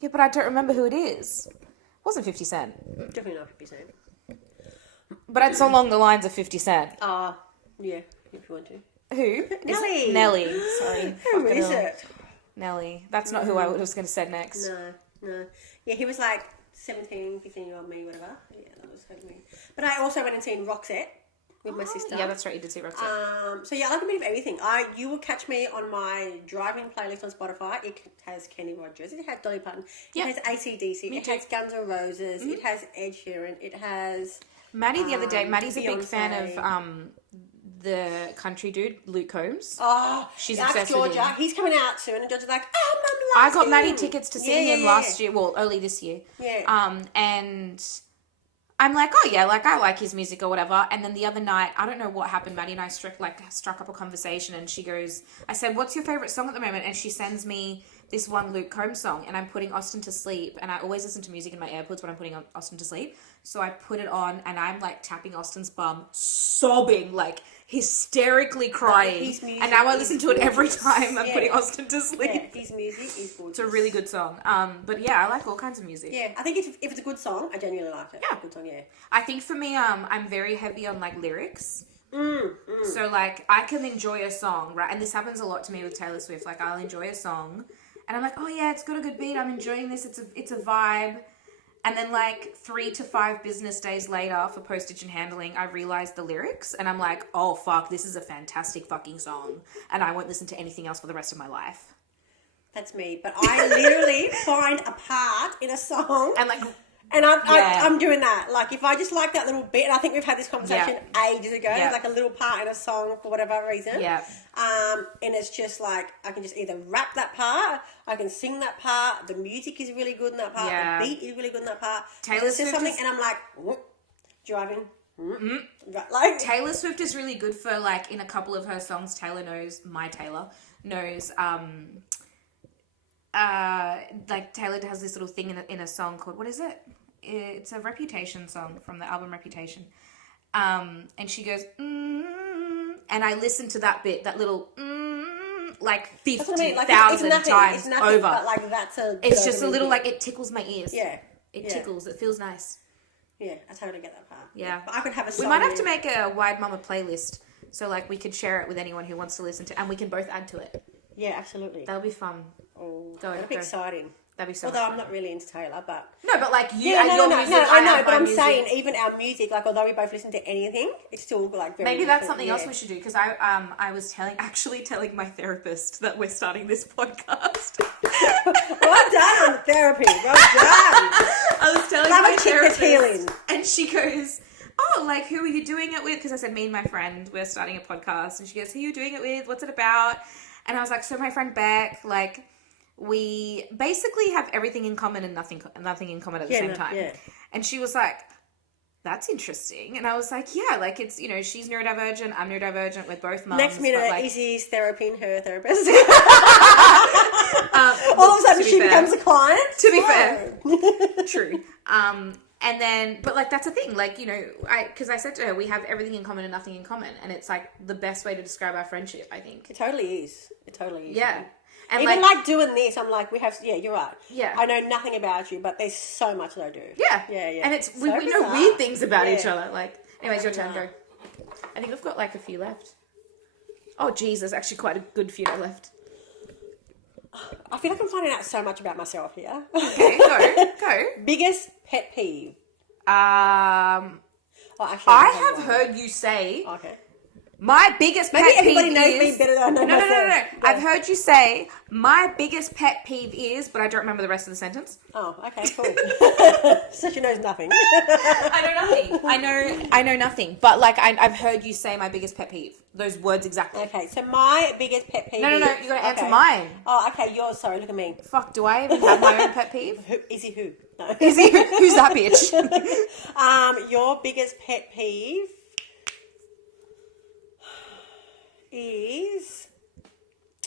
Yeah, but I don't remember who it is. It wasn't 50 Cent. Definitely not 50 Cent. But it's along the lines of 50 Cent. Yeah, if you want to. Who? Nelly. Nelly. Sorry. Who is it? Nelly. That's not who I was going to say next. No. Yeah, he was like 17, 15-year-old me, whatever. Yeah, that was so weird. But I also went and seen Roxette with my sister. Yeah, that's right. You did see Roxette. So yeah, I like a bit of everything. You will catch me on my driving playlist on Spotify. It has Kenny Rogers. It has Dolly Parton. It has AC/DC. It has Guns N' Roses. It has Ed Sheeran. It has Maddie the other day. Maddie's a big fan of the country dude, Luke Combs. Oh, She's that's obsessed Georgia. with him. He's coming out soon, and Georgia's like, I got Maddie tickets to see him last year. Well, early this year. Yeah. And I'm like, oh yeah, like I like his music or whatever. And then the other night, I don't know what happened. Maddie and I struck up a conversation, and she goes, I said, "What's your favorite song at the moment?" And she sends me this one Luke Combs song, and I'm putting Austin to sleep. And I always listen to music in my AirPods when I'm putting Austin to sleep. So I put it on, and I'm like tapping Austin's bum, sobbing, like hysterically crying. And now I listen to it every time I'm putting Austin to sleep. Yeah, his music is gorgeous. It's a really good song. But yeah, I like all kinds of music. Yeah, I think if it's a good song, I genuinely like it. Yeah. Good song, yeah. I think for me, I'm very heavy on like lyrics. So like I can enjoy a song, right? And this happens a lot to me with Taylor Swift. Like I'll enjoy a song, and I'm like, oh yeah, it's got a good beat. I'm enjoying this. It's a vibe. And then like 3 to 5 business days later for postage and handling, I realized the lyrics, and I'm like, oh fuck, this is a fantastic fucking song, and I won't listen to anything else for the rest of my life. That's me, but I literally find a part in a song And like. And I'm doing that. Like, if I just like that little bit, and I think we've had this conversation ages ago, like a little part in a song for whatever reason. Yeah. And it's just like, I can just either rap that part, I can sing that part, the music is really good in that part, the beat is really good in that part. Taylor Swift something, and I'm like, driving. Like Taylor Swift is really good for like, in a couple of her songs, Taylor knows, like Taylor has this little thing in a song called, what is it? It's a Reputation song from the album Reputation. And she goes, and I listened to that bit, that little, like 50,000 times over. But like it's just a little, like, it tickles my ears. Yeah. It tickles. It feels nice. Yeah, I totally get that part. Yeah. But I could have a song. We might have to make a Wide Mama playlist, so like we could share it with anyone who wants to listen to, and we can both add to it. Yeah, absolutely. That'll be fun. Oh, that'd be exciting. That'd be so Although fun. I'm not really into Taylor, but... No, but like you and your music, I know, but I'm music. saying even our music, like although we both listen to anything, it's still like very Maybe that's different. something else we should do, because I was telling my therapist that we're starting this podcast. Well done on therapy. Well done. I was telling my therapist, and she goes, oh, like, who are you doing it with? Because I said, me and my friend, we're starting a podcast. And she goes, who are you doing it with? What's it about? And I was like, so my friend Beck, like, we basically have everything in common and nothing in common at the same time. Yeah. And she was like, that's interesting. And I was like, yeah, like, it's, you know, she's neurodivergent, I'm neurodivergent, we're both mums. Next minute, like, Izzy's therapying her therapist. All of a sudden, she becomes a client. To be fair. True. And then, but like, that's the thing, like, you know, because I said to her, we have everything in common and nothing in common. And it's like the best way to describe our friendship, I think. It totally is. Yeah. And even like doing this, I'm like, you're right. Yeah. I know nothing about you, but there's so much that I do. Yeah. Yeah. And it's, we know weird things about each other. Like, anyways, your turn, go. I think we've got like a few left. Oh, geez, there's actually quite a good few left. I feel like I'm finding out so much about myself here. Okay, go. Biggest pet peeve. I have heard you say. Okay. My biggest pet peeve is... Maybe everybody knows me better than I know myself. No. Yeah. I've heard you say, my biggest pet peeve is, but I don't remember the rest of the sentence. Oh, okay, cool. So she knows nothing. I know nothing. I know nothing. But, like, I've heard you say my biggest pet peeve. Those words exactly. Okay, so my biggest pet peeve No, you got to answer mine. Oh, okay, yours. Sorry, look at me. Fuck, do I even have my own pet peeve? Who? No. Who's that bitch? Your biggest pet peeve is...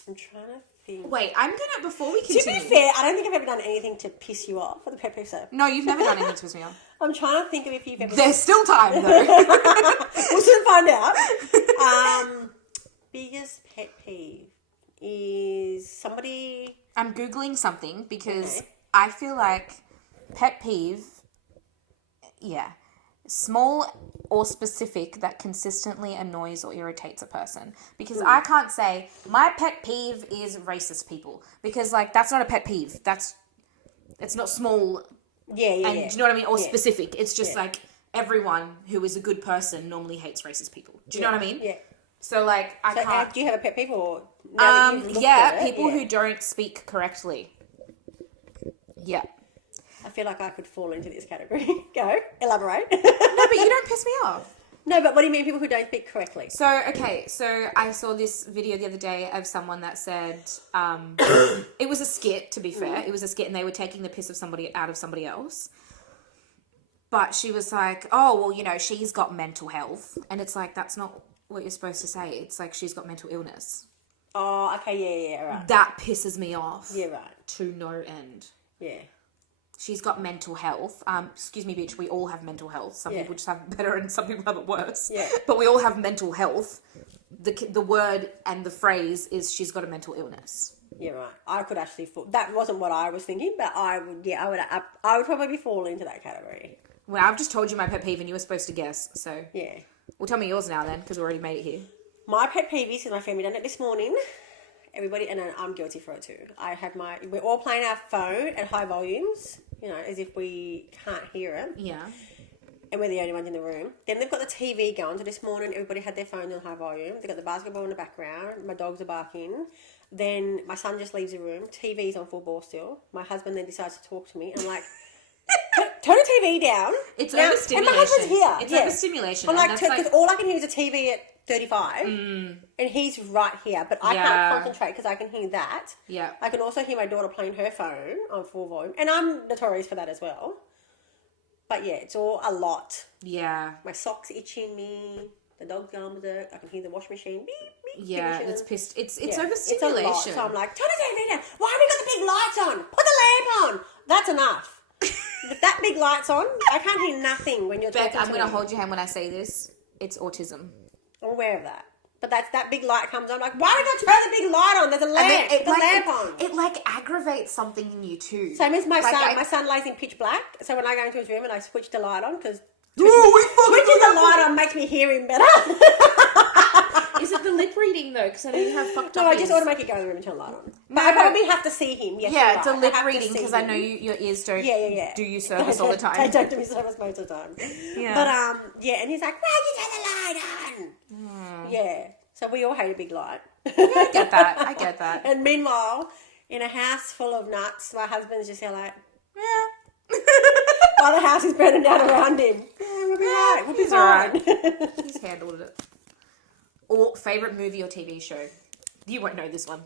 I'm trying to think. Wait, before we continue... To be fair, I don't think I've ever done anything to piss you off for the pet peeve stuff. No, you've never done anything to piss me off. I'm trying to think of if you've ever... There's still time, though. We'll soon find out. Biggest pet peeve is somebody... I'm Googling something because I feel like pet peeve... Yeah. Small or specific that consistently annoys or irritates a person. Because I can't say, my pet peeve is racist people. Because, like, that's not a pet peeve. It's not small. Yeah. Do you know what I mean? Or specific. It's just like, everyone who is a good person normally hates racist people. Do you know what I mean? Yeah. So, like, I can't... Do you have a pet peeve or... people who don't speak correctly. Yeah. I feel like I could fall into this category. Go. Elaborate. No, but you don't piss me off. No, but what do you mean people who don't speak correctly? So I saw this video the other day of someone that said, it was a skit, to be fair. It was a skit and they were taking the piss of somebody out of somebody else. But she was like, oh, well, you know, she's got mental health. And it's like, that's not what you're supposed to say. It's like, she's got mental illness. Oh, okay, yeah, right. That pisses me off. Yeah, right. To no end. Yeah. She's got mental health. Excuse me, bitch, we all have mental health. Some Yeah. people just have it better and some people have it worse. Yeah. But we all have mental health. The word and the phrase is she's got a mental illness. Yeah, right. I could actually fall. That wasn't what I was thinking, but I would probably fall into that category. Well, I've just told you my pet peeve and you were supposed to guess, so... Yeah. Well, tell me yours now then, because we already made it here. My pet peeve is, because my family done it this morning, everybody, and I'm guilty for it too. We're all playing our phone at high volumes, you know, as if we can't hear it. Yeah. And we're the only ones in the room. Then they've got the TV going. So this morning, everybody had their phone on high volume. They've got the basketball in the background. My dogs are barking. Then my son just leaves the room. TV's on full bore still. My husband then decides to talk to me. And I'm like, turn the TV down. It's now, overstimulation. And my husband's here. It's yeah. overstimulation. I'm like, because all I can hear is a TV at 35. And he's right here. But I can't concentrate because I can hear that. Yeah. I can also hear my daughter playing her phone on full volume. And I'm notorious for that as well. But yeah, it's all a lot. Yeah. My sock's itching me. The dog's going berserk. I can hear the washing machine. Beep, beep. Yeah, it's pissed. It's Yeah, overstimulation. It's a lot. So I'm like, turn the TV down. Why have we got the big lights on? Put the lamp on. That's enough. With that big lights on, I can't hear nothing when you're Beck, talking I'm going to hold your hand when I say this. It's autism. I'm aware of that. But that big light comes on. I'm like, why are we going to turn the big light on? There's a lamp. Put the lamp on. It like aggravates something in you too. Same as my Like, son. My son lays in pitch black. So when I go into his room and I switch the light on, because we fucking switching the light on makes me hear him better. Is it the lip reading though? Because I know you have fucked up. No, I just automatically go in the room and turn the light on. But No, I no. probably have to see him. Yes, Yeah, you're it's a right. lip I have to reading see because I him. know your ears don't do you They service all the time. They don't do me service most of the time. Yeah. But yeah, and he's like, why did you turn the light on? Yeah. So we all hate a big light. I get that. I get that. And meanwhile, in a house full of nuts, my husband's just here like, Yeah. while the house is burning down around him. Yeah, we'll be right. We'll be He's fine. alright. He's handled it. Or favourite movie or TV show? You won't know this one.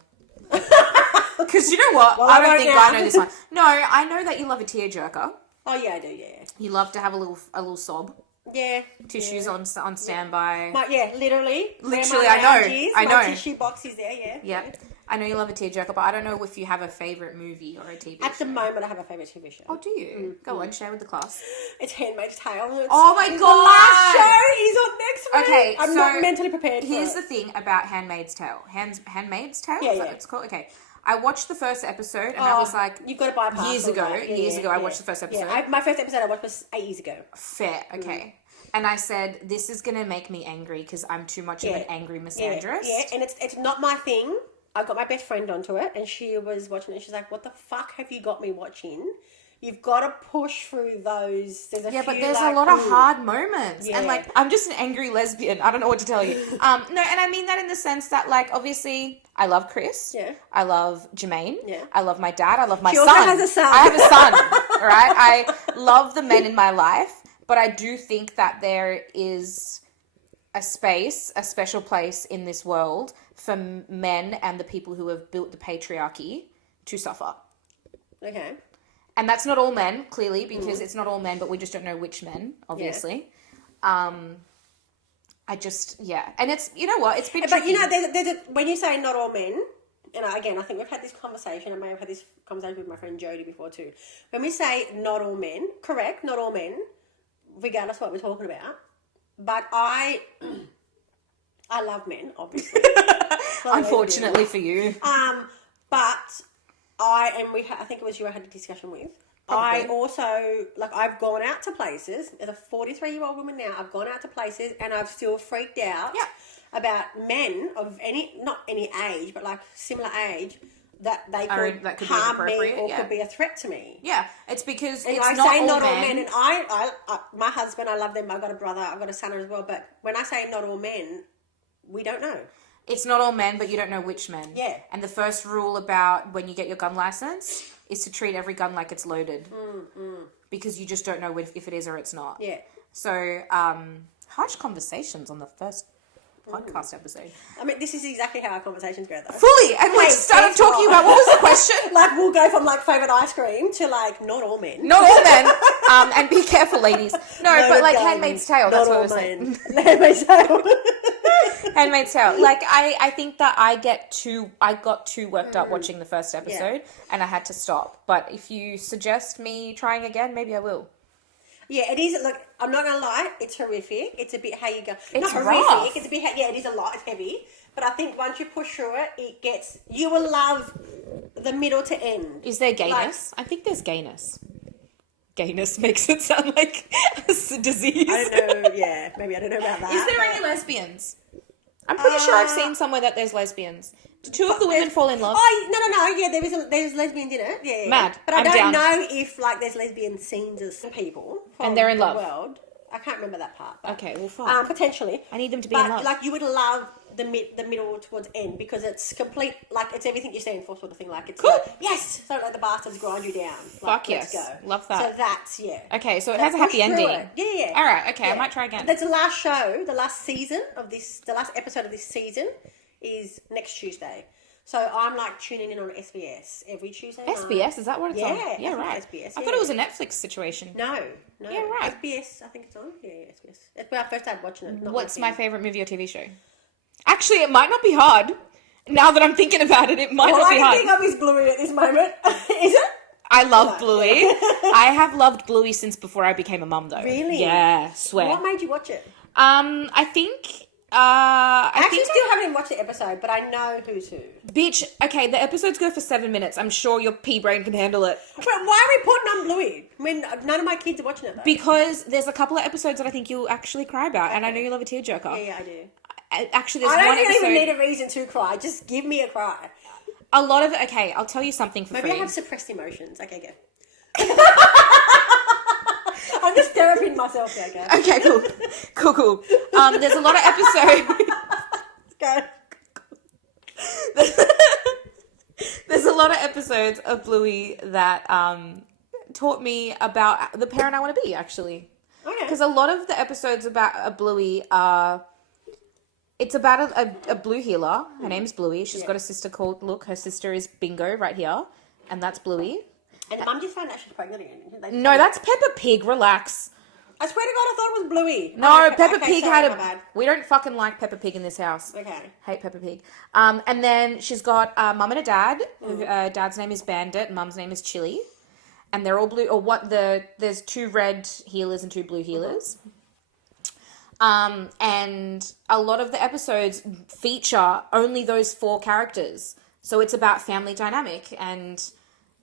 Because you know what? Well, I I don't won't think now. I know this one. No, I know that you love a tearjerker. Oh yeah, I do. Yeah. You love to have a little sob. Yeah. Tissues on standby. Literally. Literally, Where my I know. lounge is, I my know. tissue box is there, yeah. Yep. I know you love a tearjerker, but I don't know if you have a favourite movie or a TV show. At the moment, I have a favourite TV show. Oh, do you? Go on, share with the class. It's Handmaid's Tale. Oh my The god! last show is on next week. Okay, I'm so not mentally prepared for Here's it. the thing about Handmaid's Tale. Handmaid's Tale? Yeah, Is that yeah. what it's called? Okay. I watched the first episode and I was like, You've got to bypass years all ago. that. Years ago, I watched the first episode. Yeah, my first episode I watched was 8 years ago. Fair, okay. And I said, this is going to make me angry because I'm too much of an angry misandrist. Yeah, and it's not my thing. I got my best friend onto it, and she was watching it. She's like, "What the fuck have you got me watching? You've got to push through those." There's a Yeah, few, but there's like, a lot of hard moments. Yeah. And, like, I'm just an angry lesbian. I don't know what to tell you. No, and I mean that in the sense that, like, obviously, I love Chris. Yeah. I love Jermaine. Yeah. I love my dad. I love my She son. also has a son. I have a son, all right? I love the men in my life, but I do think that there is a space, a special place in this world for men and the people who have built the patriarchy to suffer. Okay. And that's not all men, clearly, because it's not all men, but we just don't know which men, obviously. I just, and it's, you know what, it's been But tricky. you know, when you say not all men, and again, I think we've had this conversation. I may have had this conversation with my friend Jodie before too. When we say not all men, correct, not all men, regardless of what we're talking about. But I love men, obviously. Unfortunately for you. But I think it was you I had a discussion with. Probably. I also, like, I've gone out to places, as a 43-year-old woman now, I've gone out to places and I've still freaked out about men of not any age, but like similar age, that they that could be harm me inappropriate, or could be a threat to me. Yeah, it's because And it's I not say all not all men. men, and I, my husband, I love them. I've got a brother, I've got a son as well. But when I say not all men, we don't know. It's not all men, but you don't know which men. Yeah. And the first rule about when you get your gun license is to treat every gun like it's loaded. Because you just don't know if it is or it's not. Yeah. So, Harsh conversations on the first podcast episode. I mean, this is exactly how our conversations go, though. Fully. And we started talking about, what was the question? Like, we'll go from, like, favourite ice cream to, like, not all men. Not all men. And be careful, ladies. No, but, like, Handmaid's Tale. That's what I was saying. Handmaid's Tale. Handmaid's Tale. Like, I think that I got too worked up watching the first episode, and I had to stop. But if you suggest me trying again, maybe I will. Yeah, it is. Look, I'm not gonna lie. It's horrific. It's a bit how you go. It's not rough. horrific. It's a bit. It is a lot. It's heavy. But I think once you push through it, you will love the middle to end. Is there gayness? I think there's gayness. Gayness makes it sound like a disease. I don't know. Yeah, maybe I don't know about that. Is there any lesbians? I'm pretty sure I've seen somewhere that there's lesbians. Do two of the women fall in love? Oh, no. Yeah, there's lesbians in it. Yeah. Mad. But I don't down. know if, like, there's lesbian scenes as people from And they're in love. the world. I can't remember that part. But, Okay, well, fine. Potentially. I need them to be in love. But, like, you would love the middle towards end because it's complete, like, it's everything you stand for sort of thing. Like, it's Cool. like, yes! So, like, the bastards grind you down. Like, Fuck yes. Let's go. Love that. So that's, yeah. Okay, so it So has a push happy through ending. it. Yeah. All right, okay, Yeah. I might try again. That's the last show, the last episode of this season is next Tuesday. So I'm like tuning in on SBS every Tuesday night. SBS, is that what it's on? Yeah, Yeah, I think right. SBS, I thought it was a Netflix situation. No. Yeah, right. SBS, I think it's on. Yeah, SBS. It's when I first started watching it. What's my favourite movie or TV show? Actually, it might not be hard. Now that I'm thinking about it, it might not be All I hard. can think of is Bluey at this moment. Is it? I love Bluey. I have loved Bluey since before I became a mum, though. Really? Yeah, swear. What made you watch it? I think... I I actually think still haven't even watched the episode, but I know who's who. bitch, okay, the episodes go for 7 minutes. I'm sure your pea brain can handle it. But why are we putting on Bluey? I mean, none of my kids are watching it, though. Because there's a couple of episodes that I think you'll actually cry about, and I know you love a tearjerker. Yeah, I do. Actually, there's I one don't episode... even need a reason to cry. Just give me a cry. A lot of... Okay, I'll tell you something for Maybe free. I have suppressed emotions. Okay, go. I'm just therapying myself there, okay? Okay, cool. There's a lot of episodes... Go. There's a lot of episodes of Bluey that taught me about the parent I want to be, actually. Okay. Because a lot of the episodes about a Bluey are... It's about a blue healer. Her name's Bluey. She's got a sister called... Look, her sister is Bingo right here. And that's Bluey. And Mum just found out she's pregnant again. No, that's Peppa Pig. Relax. I swear to God, I thought it was Bluey. No, Okay, Peppa okay, Pig sorry, had my bad. We don't fucking like Peppa Pig in this house. Okay. Hate Peppa Pig. And then she's got a mum and a dad. Dad's name is Bandit. Mum's name is Chili. And they're all blue. There's 2 red healers and 2 blue healers. And a lot of the episodes feature only those 4 characters. So it's about family dynamic and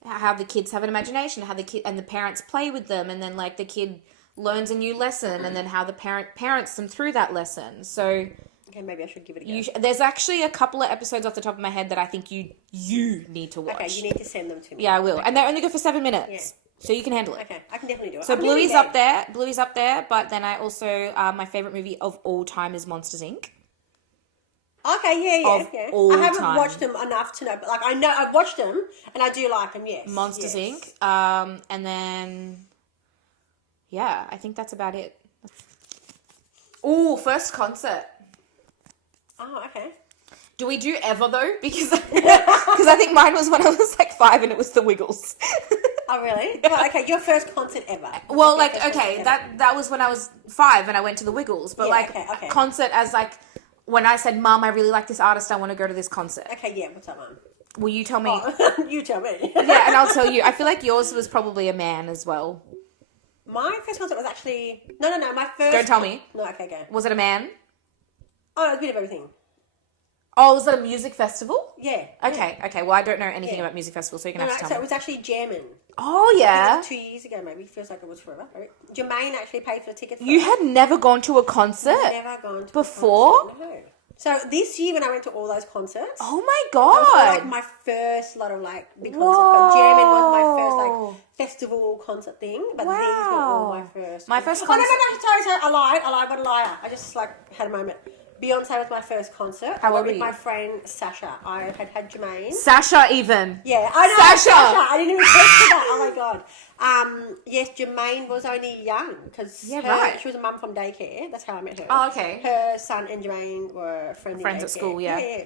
how the kids have an imagination, how the kid and the parents play with them, and then like the kid learns a new lesson, and then how the parent parents them through that lesson. So Okay, maybe I should give it a go. there's actually a couple of episodes off the top of my head that I think you need to watch. Okay, you need to send them to me. Yeah, I will. Okay. And they only go for 7 minutes. Yeah. So you can handle it. Okay, I can definitely do it. So I'm Bluey's nearly up there. Bluey's up there. But then I also, my favourite movie of all time is Monsters, Inc. Okay, Of yeah. all I haven't time. watched them enough to know, but like I know I've watched them and I do like them. Yes. Monsters, yes. Inc. And then, yeah, I think that's about it. Ooh, first concert. Oh, okay. Do we do ever though? Because I think mine was when I was like 5 and it was the Wiggles. Oh, really? Well, okay, your first concert ever. Well, Your like, first okay, concert ever. that was when I was 5 and I went to the Wiggles. But Yeah, like, okay. concert as like, when I said, Mum, I really like this artist, I want to go to this concert. Okay, yeah. What's up, Mum? Will you tell me? Oh, you tell me. Yeah, and I'll tell you. I feel like yours was probably a man as well. My first concert was actually no. My first. Don't tell me. No, okay, go. Was it a man? Oh, it was a bit of everything. Oh, was it a music festival? Yeah. Okay. Well, I don't know anything Yeah. about music festivals, so you're No, going to have to so tell it me. was actually jamming. Oh, I yeah. think it was 2 years ago, maybe. Feels like it was forever. Jermaine actually paid for the tickets. You had never gone to a concert? never gone to Before? A concert, no. So this year when I went to all those concerts, Oh, my that was God. like my first lot of like big concerts. But jamming was my first like festival concert thing. But these were all my first. My first Oh, concert- no, sorry, I lied. I'm a liar. I just like had a moment. Beyonce was my first concert. How I old went were with you? my friend Sasha. I had Jermaine. Sasha even. Yeah, I know Sasha! I didn't even think of that. Oh my god. Yes, Jermaine was only young because right. she was a mum from daycare. That's how I met her. Oh, okay. Her son and Jermaine were friends at school, yeah. Yeah.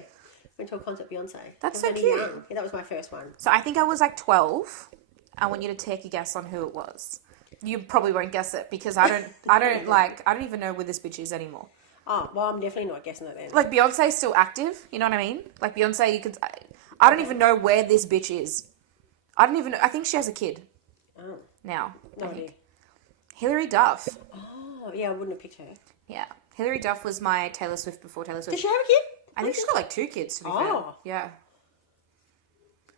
Went to a concert Beyonce. That's I so was only cute. young. Yeah, that was my first one. So I think I was like 12. I want you to take a guess on who it was. You probably won't guess it because I don't even know where this bitch is anymore. Oh, well, I'm definitely not guessing it then. Like, Beyonce's still active, you know what I mean? Like, Beyonce, you could... I don't even know where this bitch is. I don't even know... I think she has a kid. Oh. Now. No I think. idea. Hilary Duff. Oh, yeah, I wouldn't have picked her. Yeah. Hilary Duff was my Taylor Swift before Taylor Swift. Did she have a kid? I think she's got like 2 kids, to be fair. Oh. Yeah.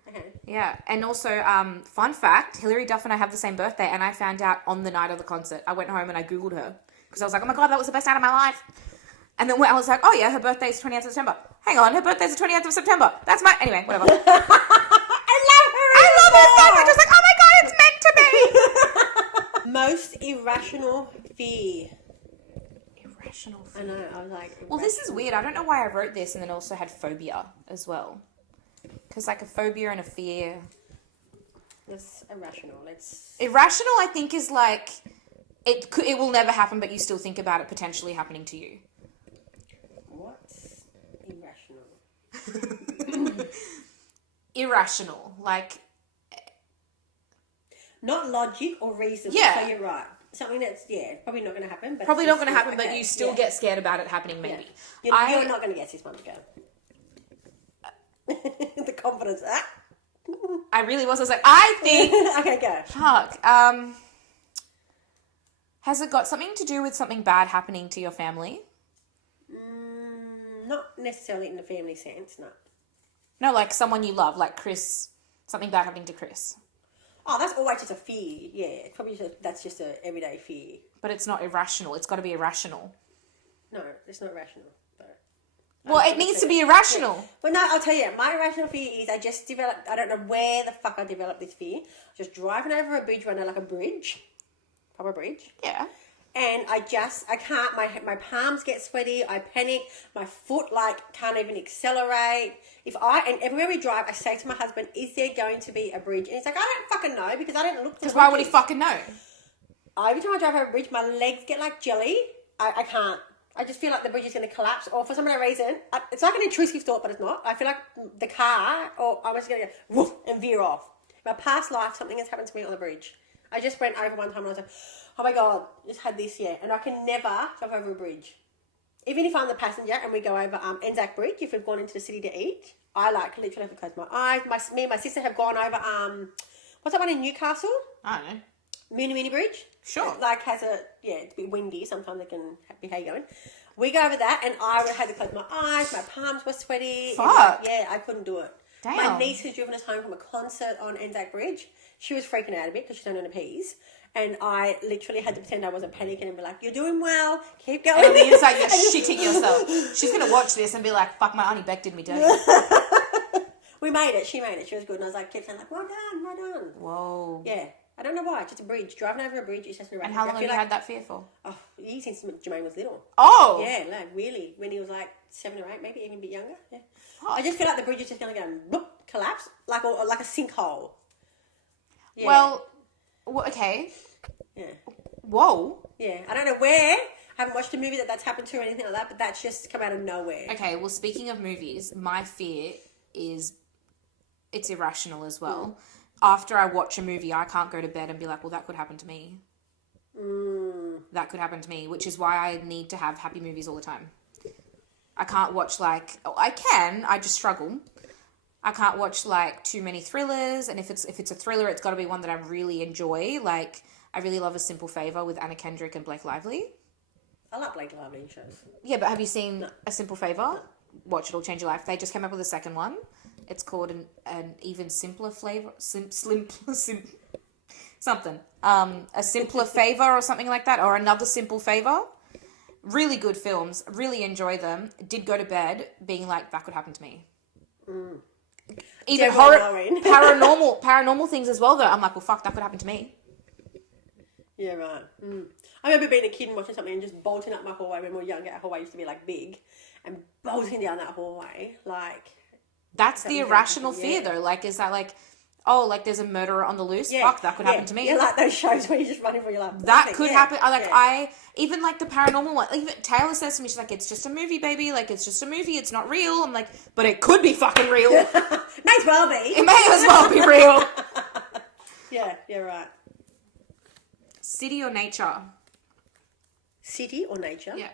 Okay. Yeah. And also, fun fact, Hilary Duff and I have the same birthday, and I found out on the night of the concert. I went home and I Googled her. Because I was like, oh my God, that was the best night of my life. And then I was like, oh yeah, her birthday's 28th of September. Hang on, her birthday's the 28th of September. That's my... Anyway, whatever. I love her so much. I was like, oh my God, it's meant to be. Most irrational fear. Irrational fear. I know, I was like... Well, this is weird. I don't know why I wrote this and then also had phobia as well. Because like a phobia and a fear... That's irrational. Irrational, I think, is like... It will never happen, but you still think about it potentially happening to you. What's irrational? Irrational. Like... Not logic or reason. Yeah. So you're right. Something that's, probably not going to happen. But Probably not going to happen, okay, but you still get scared about it happening, maybe. Yeah. You're not going to guess this one, go. The confidence. I really was. I was like, I think... Okay, go. Fuck. Has it got something to do with something bad happening to your family? Not necessarily in the family sense, no. No, like someone you love, like Chris. Something bad happening to Chris. Oh, that's always just a fear. Yeah, probably that's just a everyday fear. But it's not irrational. It's got to be irrational. No, it's not rational. Well, it needs to be irrational. Yeah. Well, no, I'll tell you. My irrational fear is I just developed... I don't know where the fuck I developed this fear. Just driving over a bridge when I like a bridge. Proper bridge. Yeah. And I can't... My palms get sweaty. I panic. My foot, like, can't even accelerate. And everywhere we drive, I say to my husband, is there going to be a bridge? And he's like, I don't fucking know because I don't look for Because why would he fucking know? Every time I drive over a bridge, my legs get like jelly. I can't. I just feel like the bridge is going to collapse, or for some other reason, it's like an intrusive thought, but it's not. I feel like the car, or I'm just going to go woof and veer off. In my past life, something has happened to me on the bridge. I just went over one time and I was like, oh my God, just had this, and I can never drive over a bridge. Even if I'm the passenger and we go over Anzac Bridge, if we've gone into the city to eat, I like literally have to close my eyes. Me and my sister have gone over, what's that one in Newcastle? I don't know. Mini Bridge. Sure. It like has it's a bit windy. Sometimes it can be how you going. We go over that and I would have to close my eyes. My palms were sweaty. Fuck. I couldn't do it. Damn. My niece who's driven us home from a concert on Anzac Bridge, she was freaking out a bit because she don't know the P's. And I literally had to pretend I wasn't panicking and be like, you're doing well, keep going. And then you're like, you're shitting yourself. She's going to watch this and be like, fuck, my Auntie Beck did me dirty. We made it. She made it. She was good. And I was like, kept saying like, well done. Whoa. Yeah. I don't know why. Just a bridge. Driving over a bridge is just an And how long have you had that fear for? Oh, years since Jermaine was little. Oh! Yeah, like really. When he was like 7 or 8, maybe even a bit younger. Yeah. I just feel like the bridge is just going to go bloop, collapse, like a sinkhole. Yeah. Well, okay. Yeah. Whoa. Yeah. I don't know where. I haven't watched a movie that's happened to or anything like that, but that's just come out of nowhere. Okay, well, speaking of movies, my fear is it's irrational as well. After I watch a movie, I can't go to bed and be like, well, that could happen to me. That could happen to me, which is why I need to have happy movies all the time. I can't watch I just struggle. I can't watch like too many thrillers, and if it's a thriller, it's got to be one that I really enjoy. Like, I really love A Simple Favor with Anna Kendrick and Blake Lively. I like Blake Lively in shows. Yeah, but have you seen A Simple Favor? Watch it, it'll change your life. They just came up with a second one. It's called an even simpler flavor, something. A simpler favor or something like that, or Another Simple Favor. Really good films. Really enjoy them. Did go to bed being like, that could happen to me. Even paranormal things as well. Though I'm like, well, fuck, that could happen to me. Yeah, right. I remember being a kid and watching something and just bolting up my hallway when we were younger. Our hallway used to be like big, and bolting down that hallway like. That's the irrational fear, though. Like, is that like, oh, like there's a murderer on the loose? Yeah, Fuck, that could happen to me. Yeah, like those shows where you're just running for your life. That could happen. I even like the paranormal one. Even Taylor says to me, she's like, "It's just a movie, baby. Like, it's just a movie. It's not real." I'm like, "But it could be fucking real. May as well be. It may as well be real." Yeah, right. City or nature? City or nature? Yeah.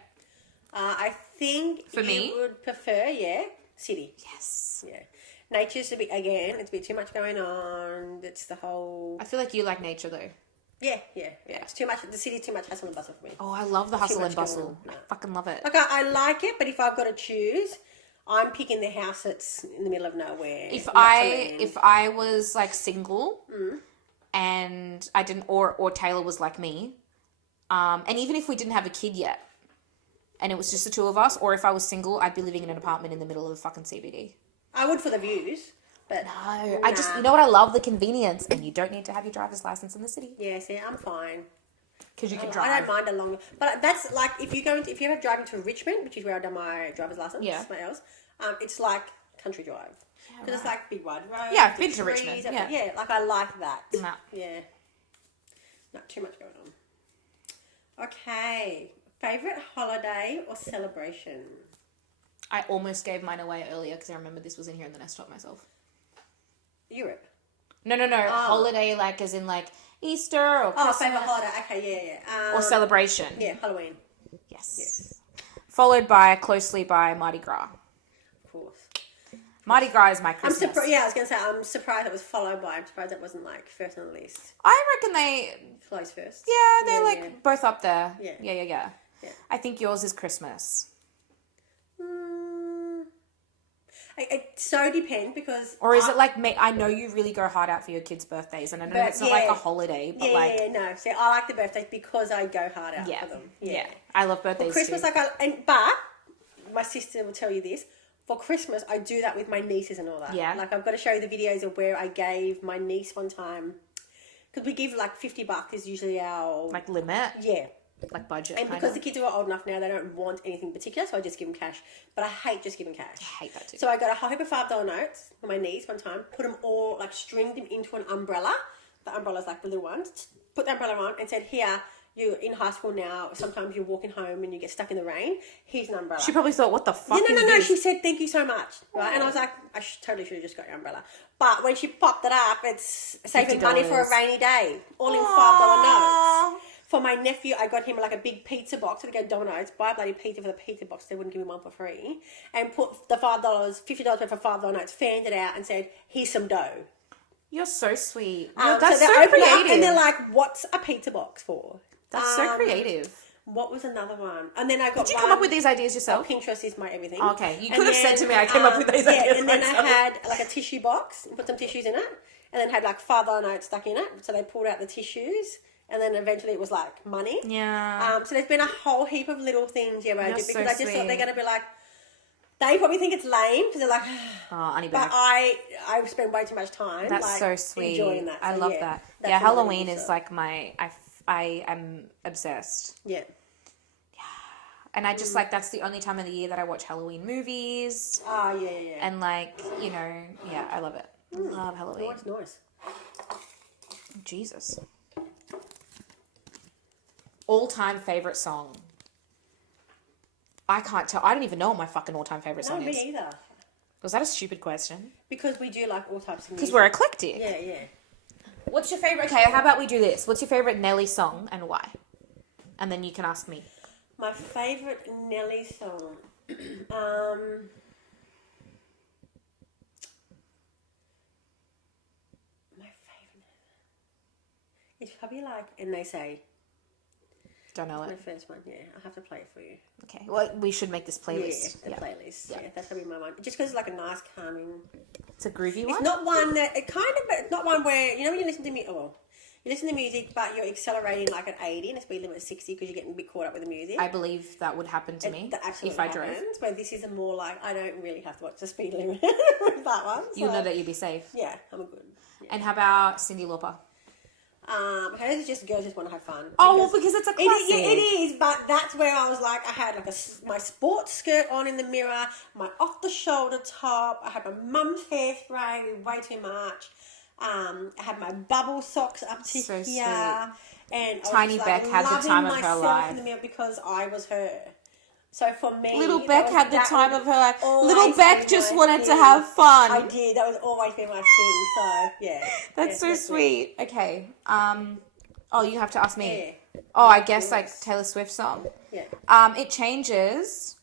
I think For me? you would prefer, city. Yes. Yeah. Nature's it's a bit too much going on. It's the whole... I feel like you like nature, though. Yeah. It's too much. The city's too much hustle and bustle for me. Oh, I love the hustle and bustle. No. I fucking love it. Like, I like it, but if I've got to choose, I'm picking the house that's in the middle of nowhere. If I was like single and I didn't, or Taylor was like me, and even if we didn't have a kid yet, and it was just the two of us, or if I was single, I'd be living in an apartment in the middle of the fucking CBD. I would for the views, but... No, I just, you know what, I love the convenience, and you don't need to have your driver's license in the city. Yeah, see, I'm fine. Because you can I drive. don't mind a long... But that's like, if you're ever driving to Richmond, which is where I've done my driver's license, somewhere else, it's like country drive. Because it's like big wide roads. Yeah, I've been to Richmond. Yeah, like I like that. No. Yeah. Not too much going on. Okay. Favourite holiday or celebration? I almost gave mine away earlier because I remember this was in here and then I stopped myself. Europe. No. Holiday, like as in like Easter or Christmas. Favourite holiday. Okay, yeah. Or celebration. Yeah, Halloween. Yes. Followed closely by Mardi Gras. Of course. Mardi Gras is my Christmas. I was going to say, I'm surprised it was followed by. I'm surprised it wasn't like first on the list. I reckon they... Close first. Yeah, they're both up there. Yeah. Yeah. I think yours is Christmas. It so depends because... Or is it like me? I know you really go hard out for your kids' birthdays, and I know it's not like a holiday, but no. See, I like the birthdays because I go hard out for them. Yeah. I love birthdays for Christmas, too. but my sister will tell you this. For Christmas, I do that with my nieces and all that. Yeah. Like, I've got to show you the videos of where I gave my niece one time... Because we give like $50 is usually our... Like limit? Yeah. Like budget. And because the kids are old enough now, they don't want anything particular, so I just give them cash. But I hate just giving cash. I hate that too. So I got a whole heap of $5 notes for my niece one time, put them all, like stringed them into an umbrella. The umbrella's like the little ones. Put the umbrella on and said, here, you're in high school now. Sometimes you're walking home and you get stuck in the rain. Here's an umbrella. She probably thought, what the fuck No. this? She said, thank you so much. Right? And I was like, totally should have just got your umbrella. But when she popped it up, it's saving money for a rainy day. All in $5 notes. For my nephew, I got him like a big pizza box. I'd go Domino's, buy a bloody pizza for the pizza box. They wouldn't give me one for free. And put the $50 worth of $5 notes, fanned it out and said, here's some dough. You're so sweet. That's so creative. And they're like, what's a pizza box for? That's so creative. What was another one? And then I got Did you come up with these ideas yourself? Pinterest is my everything. Okay. You could have said to me, I came up with these ideas and then myself. I had like a tissue box and put some tissues in it. And then had like $5 notes stuck in it. So they pulled out the tissues. And then eventually it was like money. Yeah. So there's been a whole heap of little things I do because so I just sweet. thought they're going to be like, they probably think it's lame because they're like, but I spend way too much time. That's like, so sweet. Enjoying that. So, I love that. that's Yeah, Halloween is like I am obsessed. Yeah. And I just that's the only time of the year that I watch Halloween movies. Oh, yeah. And like, I love it. I love Halloween. Oh, it's nice. Jesus. All-time favorite song. I can't tell. I don't even know what my fucking all-time favorite song is. No, me either. Was that a stupid question? Because we do like all types of music. Because we're eclectic. Yeah. What's your favorite? Okay, how about we do this? What's your favorite Nelly song and why? And then you can ask me. My favorite Nelly song. My favorite. It's probably like, and they say. Don't know it. My first one, yeah. I'll have to play it for you. Okay. Well, we should make this playlist. Yeah, the playlist. Yeah, that's probably my one. Just because it's like a nice, calming. It's a groovy one. It's not one that it's not one where when you listen to me. Oh, you listen to music, but you're accelerating like at 80 and the speed limit is 60 because you're getting a bit caught up with the music. I believe that would happen to me if I drove. But this is a more like I don't really have to watch the speed limit with that one. So. You know that you'd be safe. Yeah, I'm good. Yeah. And how about Cyndi Lauper? Hers is just girls just want to have fun. Oh, because it's a classic. It is, but that's where I was like, I had like my sports skirt on in the mirror, my off-the-shoulder top, I had my mum's hairspray, way too much. I had my bubble socks up to So here. sweet. And I Tiny was just, Beck had the time of her life. in the mirror because I was her. So for me, Little Beck had the time of her life. always Little Beck been just my wanted to thing. have fun. I did. That was always been my thing. So yeah, That's so sweet. Okay. Oh, you have to ask me. Yeah. Oh, I guess like Taylor Swift song. Yeah. It changes,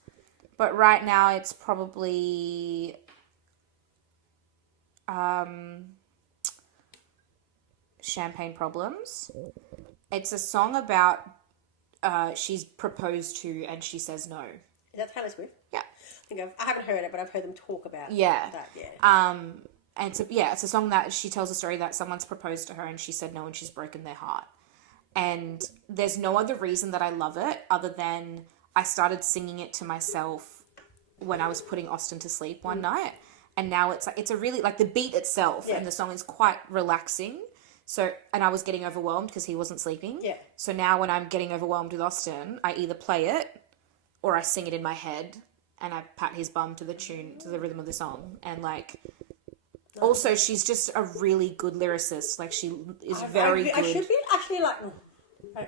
but right now it's probably Champagne Problems. It's a song about she's proposed to and she says no. Is that Taylor Swift? Yeah. I haven't heard it, but I've heard them talk about Yeah. that. Yeah. And it's a song that she tells a story that someone's proposed to her and she said no and she's broken their heart. And there's no other reason that I love it other than I started singing it to myself when I was putting Austin to sleep one night. And now it's a really, like the beat itself and the song is quite relaxing. So, and I was getting overwhelmed because he wasn't sleeping. Yeah. So now when I'm getting overwhelmed with Austin, I either play it or I sing it in my head and I pat his bum to the tune, to the rhythm of the song. And like, also she's just a really good lyricist. Like she is very good. I should be actually like,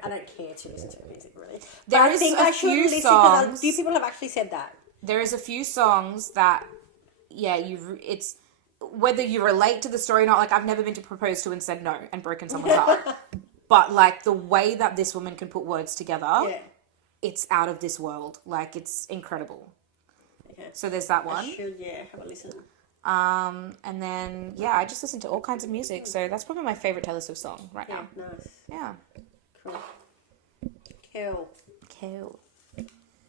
I don't care to listen to music really. There but is I think a I should few listen songs. because a few people have actually said that. There is a few songs that, it's whether you relate to the story or not. Like I've never been to propose to and said no and broken someone's heart. But like the way that this woman can put words together, it's out of this world. Like it's incredible. Okay. So there's that one. I should, have a listen. And then I just listen to all kinds of music. So that's probably my favorite Taylor Swift song right now. Nice. Yeah. Cool.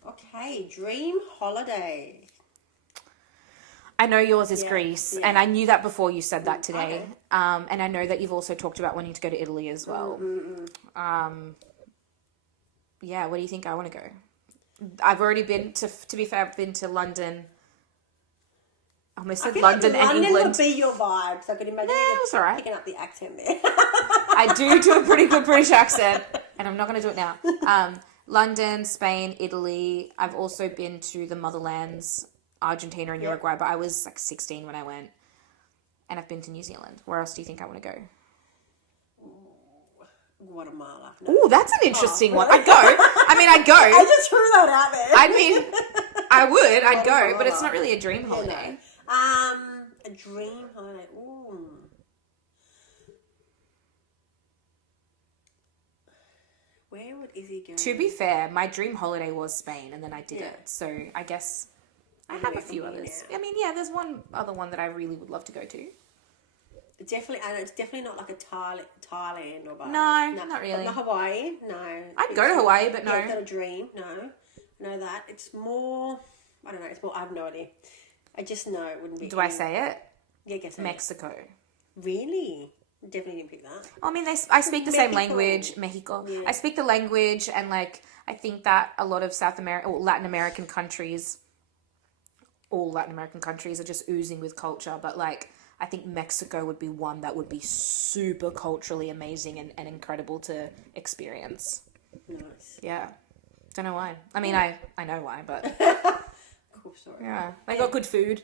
Okay, dream holiday. I know yours is Greece, and I knew that before you said that today. Okay. And I know that you've also talked about wanting to go to Italy as well. Yeah, where do you think I want to go? I've already been to be fair, I've been to London. I almost said London and London England. would be your vibe, so I could imagine it was all right. picking up the accent there. I do a pretty good British accent, and I'm not going to do it now. London, Spain, Italy. I've also been to the motherlands, Argentina and Uruguay, but I was like 16 when I went. And I've been to New Zealand. Where else do you think I want to go? Guatemala. Ooh, that's an interesting one. I'd go. I'd go. I just threw that out there. I would. I'd go, but it's not really a dream holiday. A dream holiday. Ooh. Where would Izzy go? To be fair, my dream holiday was Spain, and then I did it. So I guess I have a few others. There's one other one that I really would love to go to. Definitely, and it's definitely not like a Thailand or Bali. No, not really. Not Hawaii, no. I'd go to Hawaii, but no. Yeah, it's not a dream, no. I know that. It's more, I don't know, it's more, I have no idea. I just know it wouldn't be. Do I say it? Yeah, guess it. Mexico. Really? Definitely didn't pick that. I speak the same Mexico. Language, Mexico. Yeah. I speak the language, and like I think that a lot of South America or Latin American countries, all Latin American countries are just oozing with culture. But like I think Mexico would be one that would be super culturally amazing and incredible to experience. Nice. Yeah. Don't know why. I know why, but Cool story. yeah, they got good food.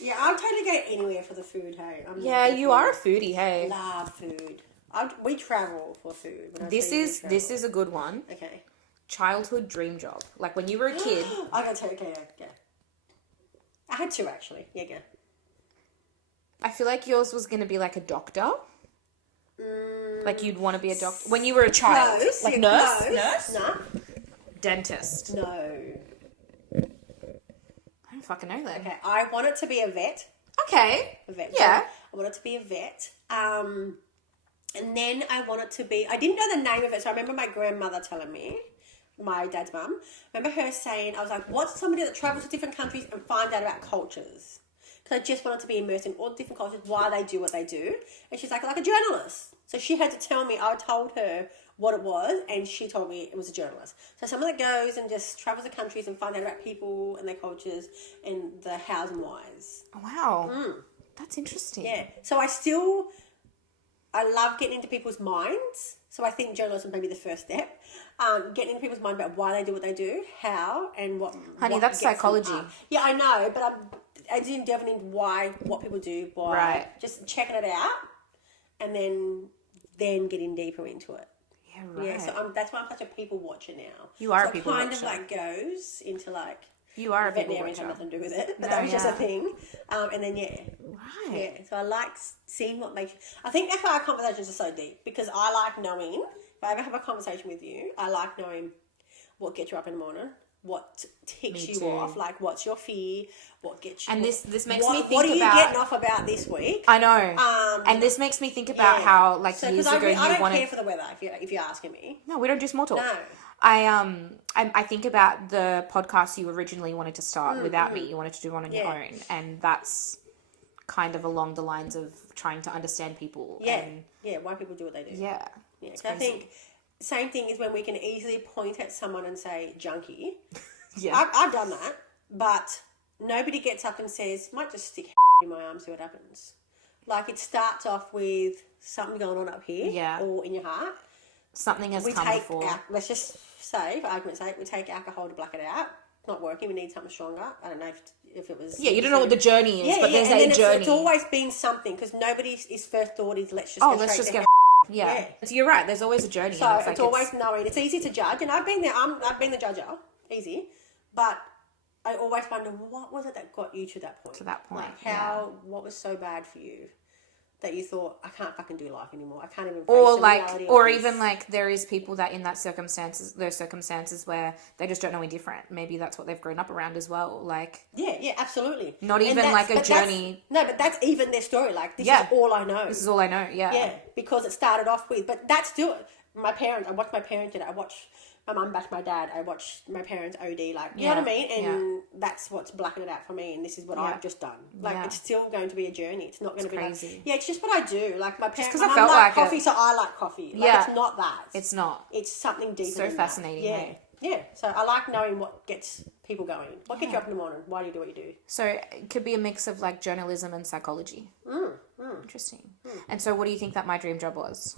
Yeah, I'll totally go anywhere for the food, hey. You are a foodie, hey. Love food. We travel for food. This is a good one. Okay. Childhood dream job. Like when you were a kid. I got to, okay, yeah. I had two actually. Yeah, go. I feel like yours was going to be like a doctor. Like you'd want to be a doctor when you were a child. Close. Like yeah, nurse? close. Nurse? No. Dentist. No. I don't fucking know that. Okay, I want it to be a vet. Okay. A vet. Yeah. I want it to be a vet. And then I want it to be, I didn't know the name of it, so I remember my grandmother telling me, my dad's mum, remember her saying, I was like, what's somebody that travels to different countries and finds out about cultures? Because I just wanted to be immersed in all the different cultures, why they do what they do. And she's like a journalist. So she had to tell me, I told her what it was, and she told me it was a journalist. So someone that goes and just travels the countries and finds out about people and their cultures and the hows and whys. Wow. That's interesting. Yeah. So I still I love getting into people's minds. So I think journalism may be the first step. Getting into people's mind about why they do what they do, how, and what. Honey, what that's gets them psychology. up. Yeah, I know, but I didn't delve into what people do, why. Right. Just checking it out, and then getting deeper into it. Yeah, right. Yeah, so that's why I'm such a people watcher now. You are so a people kind watcher. of like goes into like. You are a people Veterinarians have watcher. nothing to do with it, but No, that was just a yeah. thing. And then Right. yeah. So I like seeing what makes you. I think that's why our conversations are so deep, because I like knowing. If I ever have a conversation with you, I like knowing what gets you up in the morning, what ticks Me you too. off, like what's your fear, what gets you. And this makes what, me think what are you about. getting off about this week? I know. And this makes me think about how like so, years I ago you don't wanted. care for the weather if you're asking me. No, we don't do small talk. No. I think about the podcast you originally wanted to start without me. You wanted to do one on your own, and that's kind of along the lines of trying to understand people. Yeah, And, why people do what they do. yeah. Yeah, It's 'cause I crazy. think same thing is when we can easily point at someone and say junkie. Yeah. I've done that, but nobody gets up and says, might just stick in my arm, see what happens. Like it starts off with something going on up here Yeah. or in your heart. Something has We come take, before. let's just say, for argument's sake, we take alcohol to black it out. Not working, we need something stronger. I don't know if it was... Yeah, you don't know what the journey is, but there's and a then journey. It's always been something, because nobody's first thought is let's just go let's straight just to get. Yeah. Yeah. So you're right. There's always a journey. So and it's always knowing. It's easy to judge, and I've been there. I've been the judger, easy, but I always wonder what was it that got you to that point. To that point, Like what was so bad for you that you thought I can't fucking do life anymore. I can't even. Face or the like, reality or of this. even like, there is people that in those circumstances where they just don't know any different. Maybe that's what they've grown up around as well. Like, Yeah, absolutely. Not And even that's- like a but that's- journey. No, but that's even their story. Like this Yeah. is all I know. this is all I know. Yeah. Yeah, because it started off with, but that's still my parents. I watched my parents do it. I watched my mum bash my dad. I watched my parents OD. Like, you know what I mean? And that's what's blacking it out for me. And this is what I've just done. Like, it's still going to be a journey. It's not going to be crazy. like, yeah, it's just what I do. Like my parents, 'cause my I mum felt liked like coffee, so I like coffee. Like, Yeah. it's not that. It's not. It's something deeper. So than fascinating, That. Yeah, hey? yeah. So I like knowing what gets people going. What gets you up in the morning? Why do you do what you do? So it could be a mix of like journalism and psychology. Interesting. And so what do you think that my dream job was?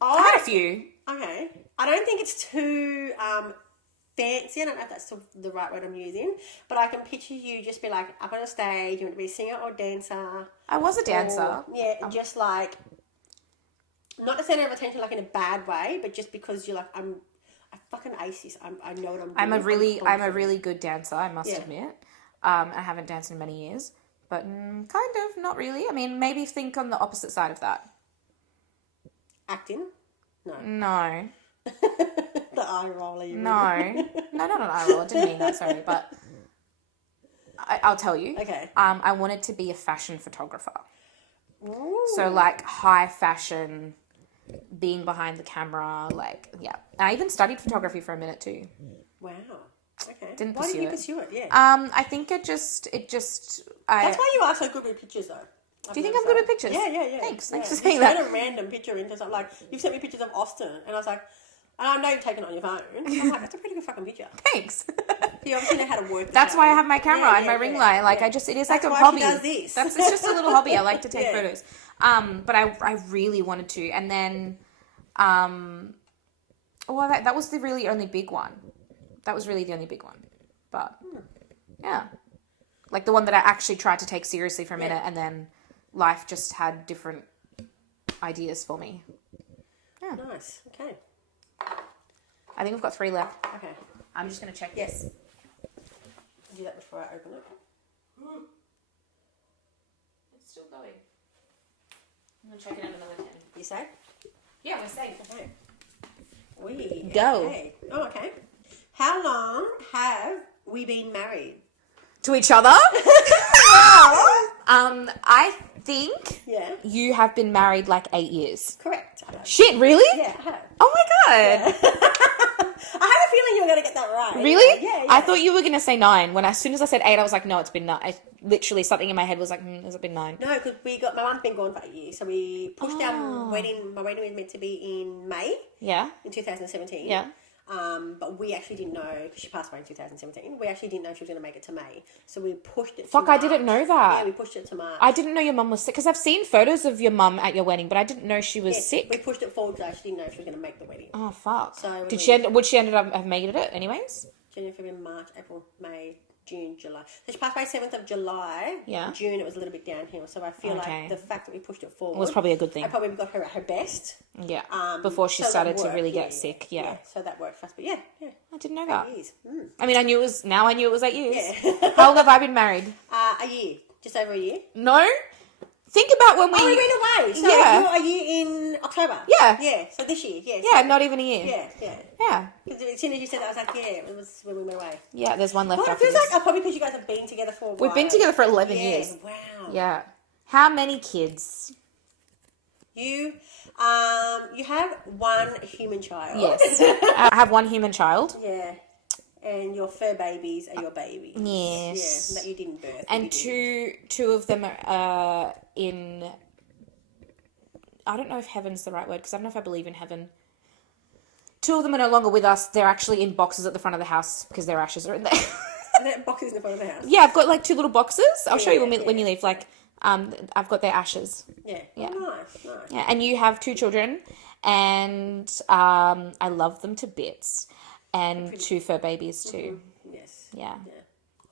I had a few. Okay. I don't think it's too fancy. I don't know if that's the right word I'm using. But I can picture you just be like up on a stage. You want to be a singer or dancer. I was a dancer. Or, just like, not the center of attention like in a bad way, but just because you're like, I fucking ace this. I know what I'm doing. I'm a confident. really good dancer, I must admit. I haven't danced in many years, but kind of, not really. I mean, maybe think on the opposite side of that. Acting? No. No. The eye roller. You No, not an eye roll. I didn't mean that. Sorry, but I'll tell you. Okay. I wanted to be a fashion photographer. Ooh. So like high fashion, being behind the camera, like yeah. And I even studied photography for a minute too. Wow. Okay. Didn't Why pursue did you it. pursue it? Yeah. I think it just. That's why you are so good with pictures, though. Do you think I'm good at pictures? Yeah. Thanks for You saying sent that. a random picture into something like you've sent me pictures of Austin, and I was like, and I know you've taken it on your phone. I'm like, that's a pretty good fucking picture. Thanks. You obviously know how to work. That's why I have my camera and my ring light. Like it is That's like a why hobby. She does this. It's just a little hobby. I like to take Yeah. photos. But I really wanted to, and then, well, that was the really only big one. That was really the only big one. But yeah, like the one that I actually tried to take seriously for a minute, and then life just had different ideas for me. Yeah. Nice. Okay. I think we've got 3 left. Okay. I'm just gonna check Yes. this. Do that before I open it. It's still going. I'm gonna check it out another 10. You say? Yeah, we're safe. Okay. We Go. Okay. Oh, okay. How long have we been married? To each other? I think Yeah. you have been married like 8 years. Correct. I have. Shit, really? Yeah, I have. Oh my god. I had a feeling you were going to get that right. Really? Yeah. I thought you were going to say 9. As soon as I said 8, I was like, no, it's been 9. Literally, something in my head was like, has it been 9? No, because my mum's been gone for 8 years, so we pushed our wedding. My wedding was meant to be in May Yeah. in 2017. Yeah. But we actually didn't know, because she passed away in 2017, we actually didn't know she was going to make it to May. So we pushed it to Fuck, March. I didn't know that. Yeah, we pushed it to March. I didn't know your mum was sick, because I've seen photos of your mum at your wedding, but I didn't know she was sick. We pushed it forward because I actually didn't know she was going to make the wedding. Oh, fuck. So would she ended up have made it anyways? January, February, March, April, May, June, July. So she passed away 7th of July. Yeah. June, it was a little bit downhill. So I feel like the fact that we pushed it forward was probably a good thing. I probably got her at her best. Yeah. Before she started to really get sick. Yeah. So that worked for us. But yeah. I didn't know that. 8 years. I mean, I knew it was 8 years. Yeah. How long have I been married? A year. Just over a year. No. Think about when we... Oh, we went away. So Yeah. you're a year in October. Yeah. Yeah. So this year. Yeah. Yeah, not even a year. Yeah. Because as soon as you said that, I was like, yeah, it was when we went away. Yeah, there's one left Well, it after feels this. like probably because you guys have been together for a while. We've been together for 11 years. Wow. Yeah. How many kids? You have one human child. Yes. I have one human child. Yeah. And your fur babies are your babies. Yes. Yeah, that you didn't birth. And two of them are in... I don't know if heaven's the right word, because I don't know if I believe in heaven. Two of them are no longer with us. They're actually in boxes at the front of the house because their ashes are in there. And that box is in the front of the house. Yeah, I've got like 2 little boxes. I'll show you when you leave. Like, I've got their ashes. Yeah. Yeah. Oh, nice. Yeah, and you have 2 children, and I love them to bits, and 2 fur babies too. Mm-hmm. Yes. Yeah.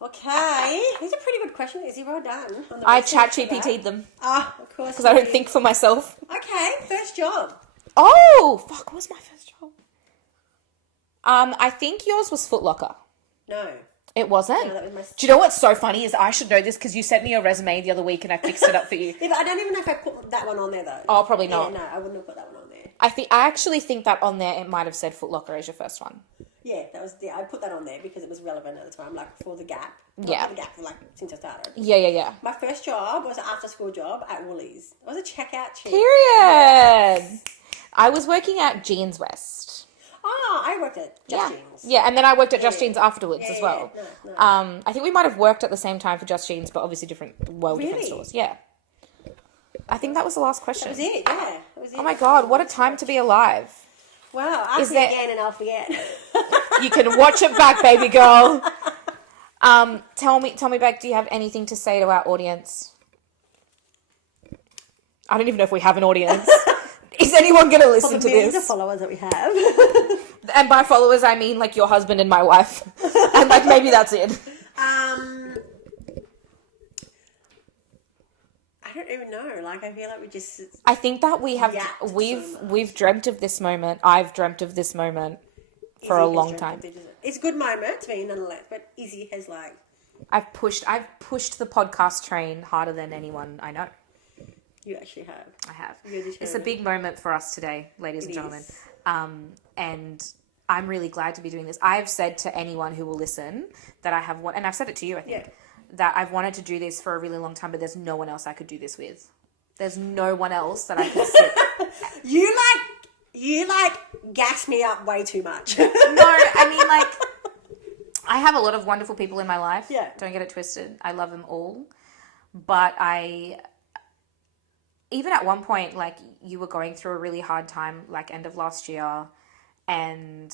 Okay. These are pretty good questions. Izzy, well done. I chat GPT'd them Ah, of course. because I don't think for myself. Okay, first job. Oh, fuck! What was my first job? I think yours was Foot Locker. No. It wasn't? No, that was my... Do you know what's so funny is I should know this because you sent me your resume the other week and I fixed it up for you. Yeah, but I don't even know if I put that one on there though. Oh, probably not. Yeah, no, I wouldn't have put that one on there. I actually think that on there it might have said Foot Locker as your first one. Yeah, I put that on there because it was relevant at the time, like for the gap. Yeah. For the gap, like since I started. Yeah. My first job was an after-school job at Woolies. I was a checkout chick. Period. I was working at Jeans West. Oh, I worked at Just Jeans. Yeah, and then I worked at Just Jeans afterwards as well. No. I think we might have worked at the same time for Just Jeans, but obviously different stores. Yeah. I think that was the last question. That was it, yeah. That was it. Oh my God, what a time to be alive. Wow, ask me again and I'll forget. You can watch it back, baby girl. Tell me back, do you have anything to say to our audience? I don't even know if we have an audience. Is anyone going to listen to Millions this? of followers that we have. And by followers, I mean like your husband and my wife. And like maybe that's it. I don't even know. Like, I feel like we just... I think that we've dreamt of this moment. I've dreamt of this moment for a long time. It's a good moment to be nonetheless, but Izzy has like... I've pushed the podcast train harder than anyone I know. You actually have. I have. You're It's a big moment for us today, ladies and gentlemen. And I'm really glad to be doing this. I've said to anyone who will listen that I have and I've said it to you, I think, that I've wanted to do this for a really long time, but there's no one else I could do this with. There's no one else that I could sit. You gas me up way too much. No, I mean, like, I have a lot of wonderful people in my life. Yeah. Don't get it twisted. I love them all. But even at one point, like, you were going through a really hard time, like, end of last year, and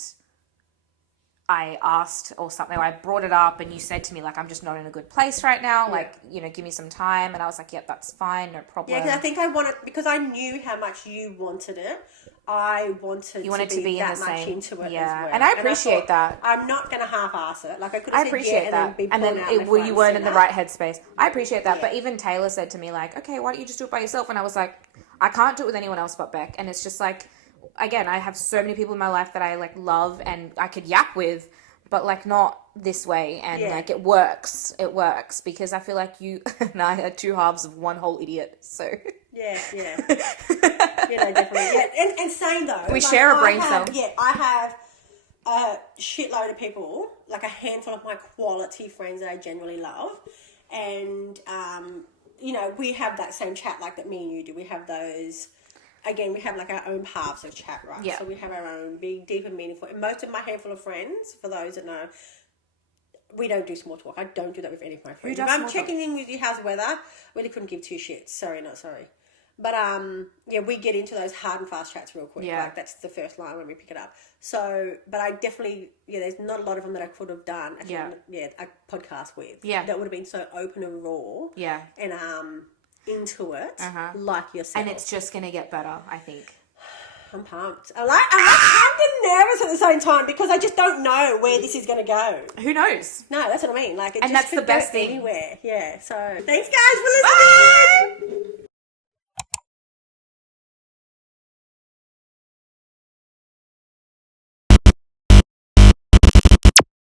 I asked or something, I brought it up, and you said to me, like, I'm just not in a good place right now, like, you know, give me some time, and I was like, yep, that's fine, no problem. Yeah, because I think I wanted, because I knew how much you wanted it, I wanted to be that much into it as well. And I appreciate that. I'm not going to half-ass it. Like, I could have appreciate that. And then you weren't in the right headspace. I appreciate that. But even Taylor said to me, like, okay, why don't you just do it by yourself? And I was like, I can't do it with anyone else but Beck. And it's just like, again, I have so many people in my life that I, like, love and I could yap with, but, like, not this way. And, like, it works. It works. Because I feel like you and I are two halves of one whole idiot. So... Yeah. Definitely. Yeah. And same though. We share a brain cell. Yeah, I have a shitload of people, like a handful of my quality friends that I genuinely love. And, you know, we have that same chat like that me and you do. We have those, again, we have like our own paths of chat, right? Yeah. So we have our own big, deep and meaningful. And most of my handful of friends, for those that know, we don't do small talk. I don't do that with any of my friends. If I'm checking in with you, how's the weather? Really couldn't give two shits. Sorry, not sorry. But yeah, we get into those hard and fast chats real quick. Yeah. Like that's the first line when we pick it up. So, but I definitely, there's not a lot of them that I could have done. A podcast with. Yeah. That would have been so open and raw. Yeah. And into it, like yourself. And it's just gonna get better, I think. I'm pumped. I'm getting nervous at the same time because I just don't know where this is going to go. Who knows? No, that's what I mean. Like, it and just that's the best thing. Anywhere. Yeah. So, thanks guys for listening. Bye!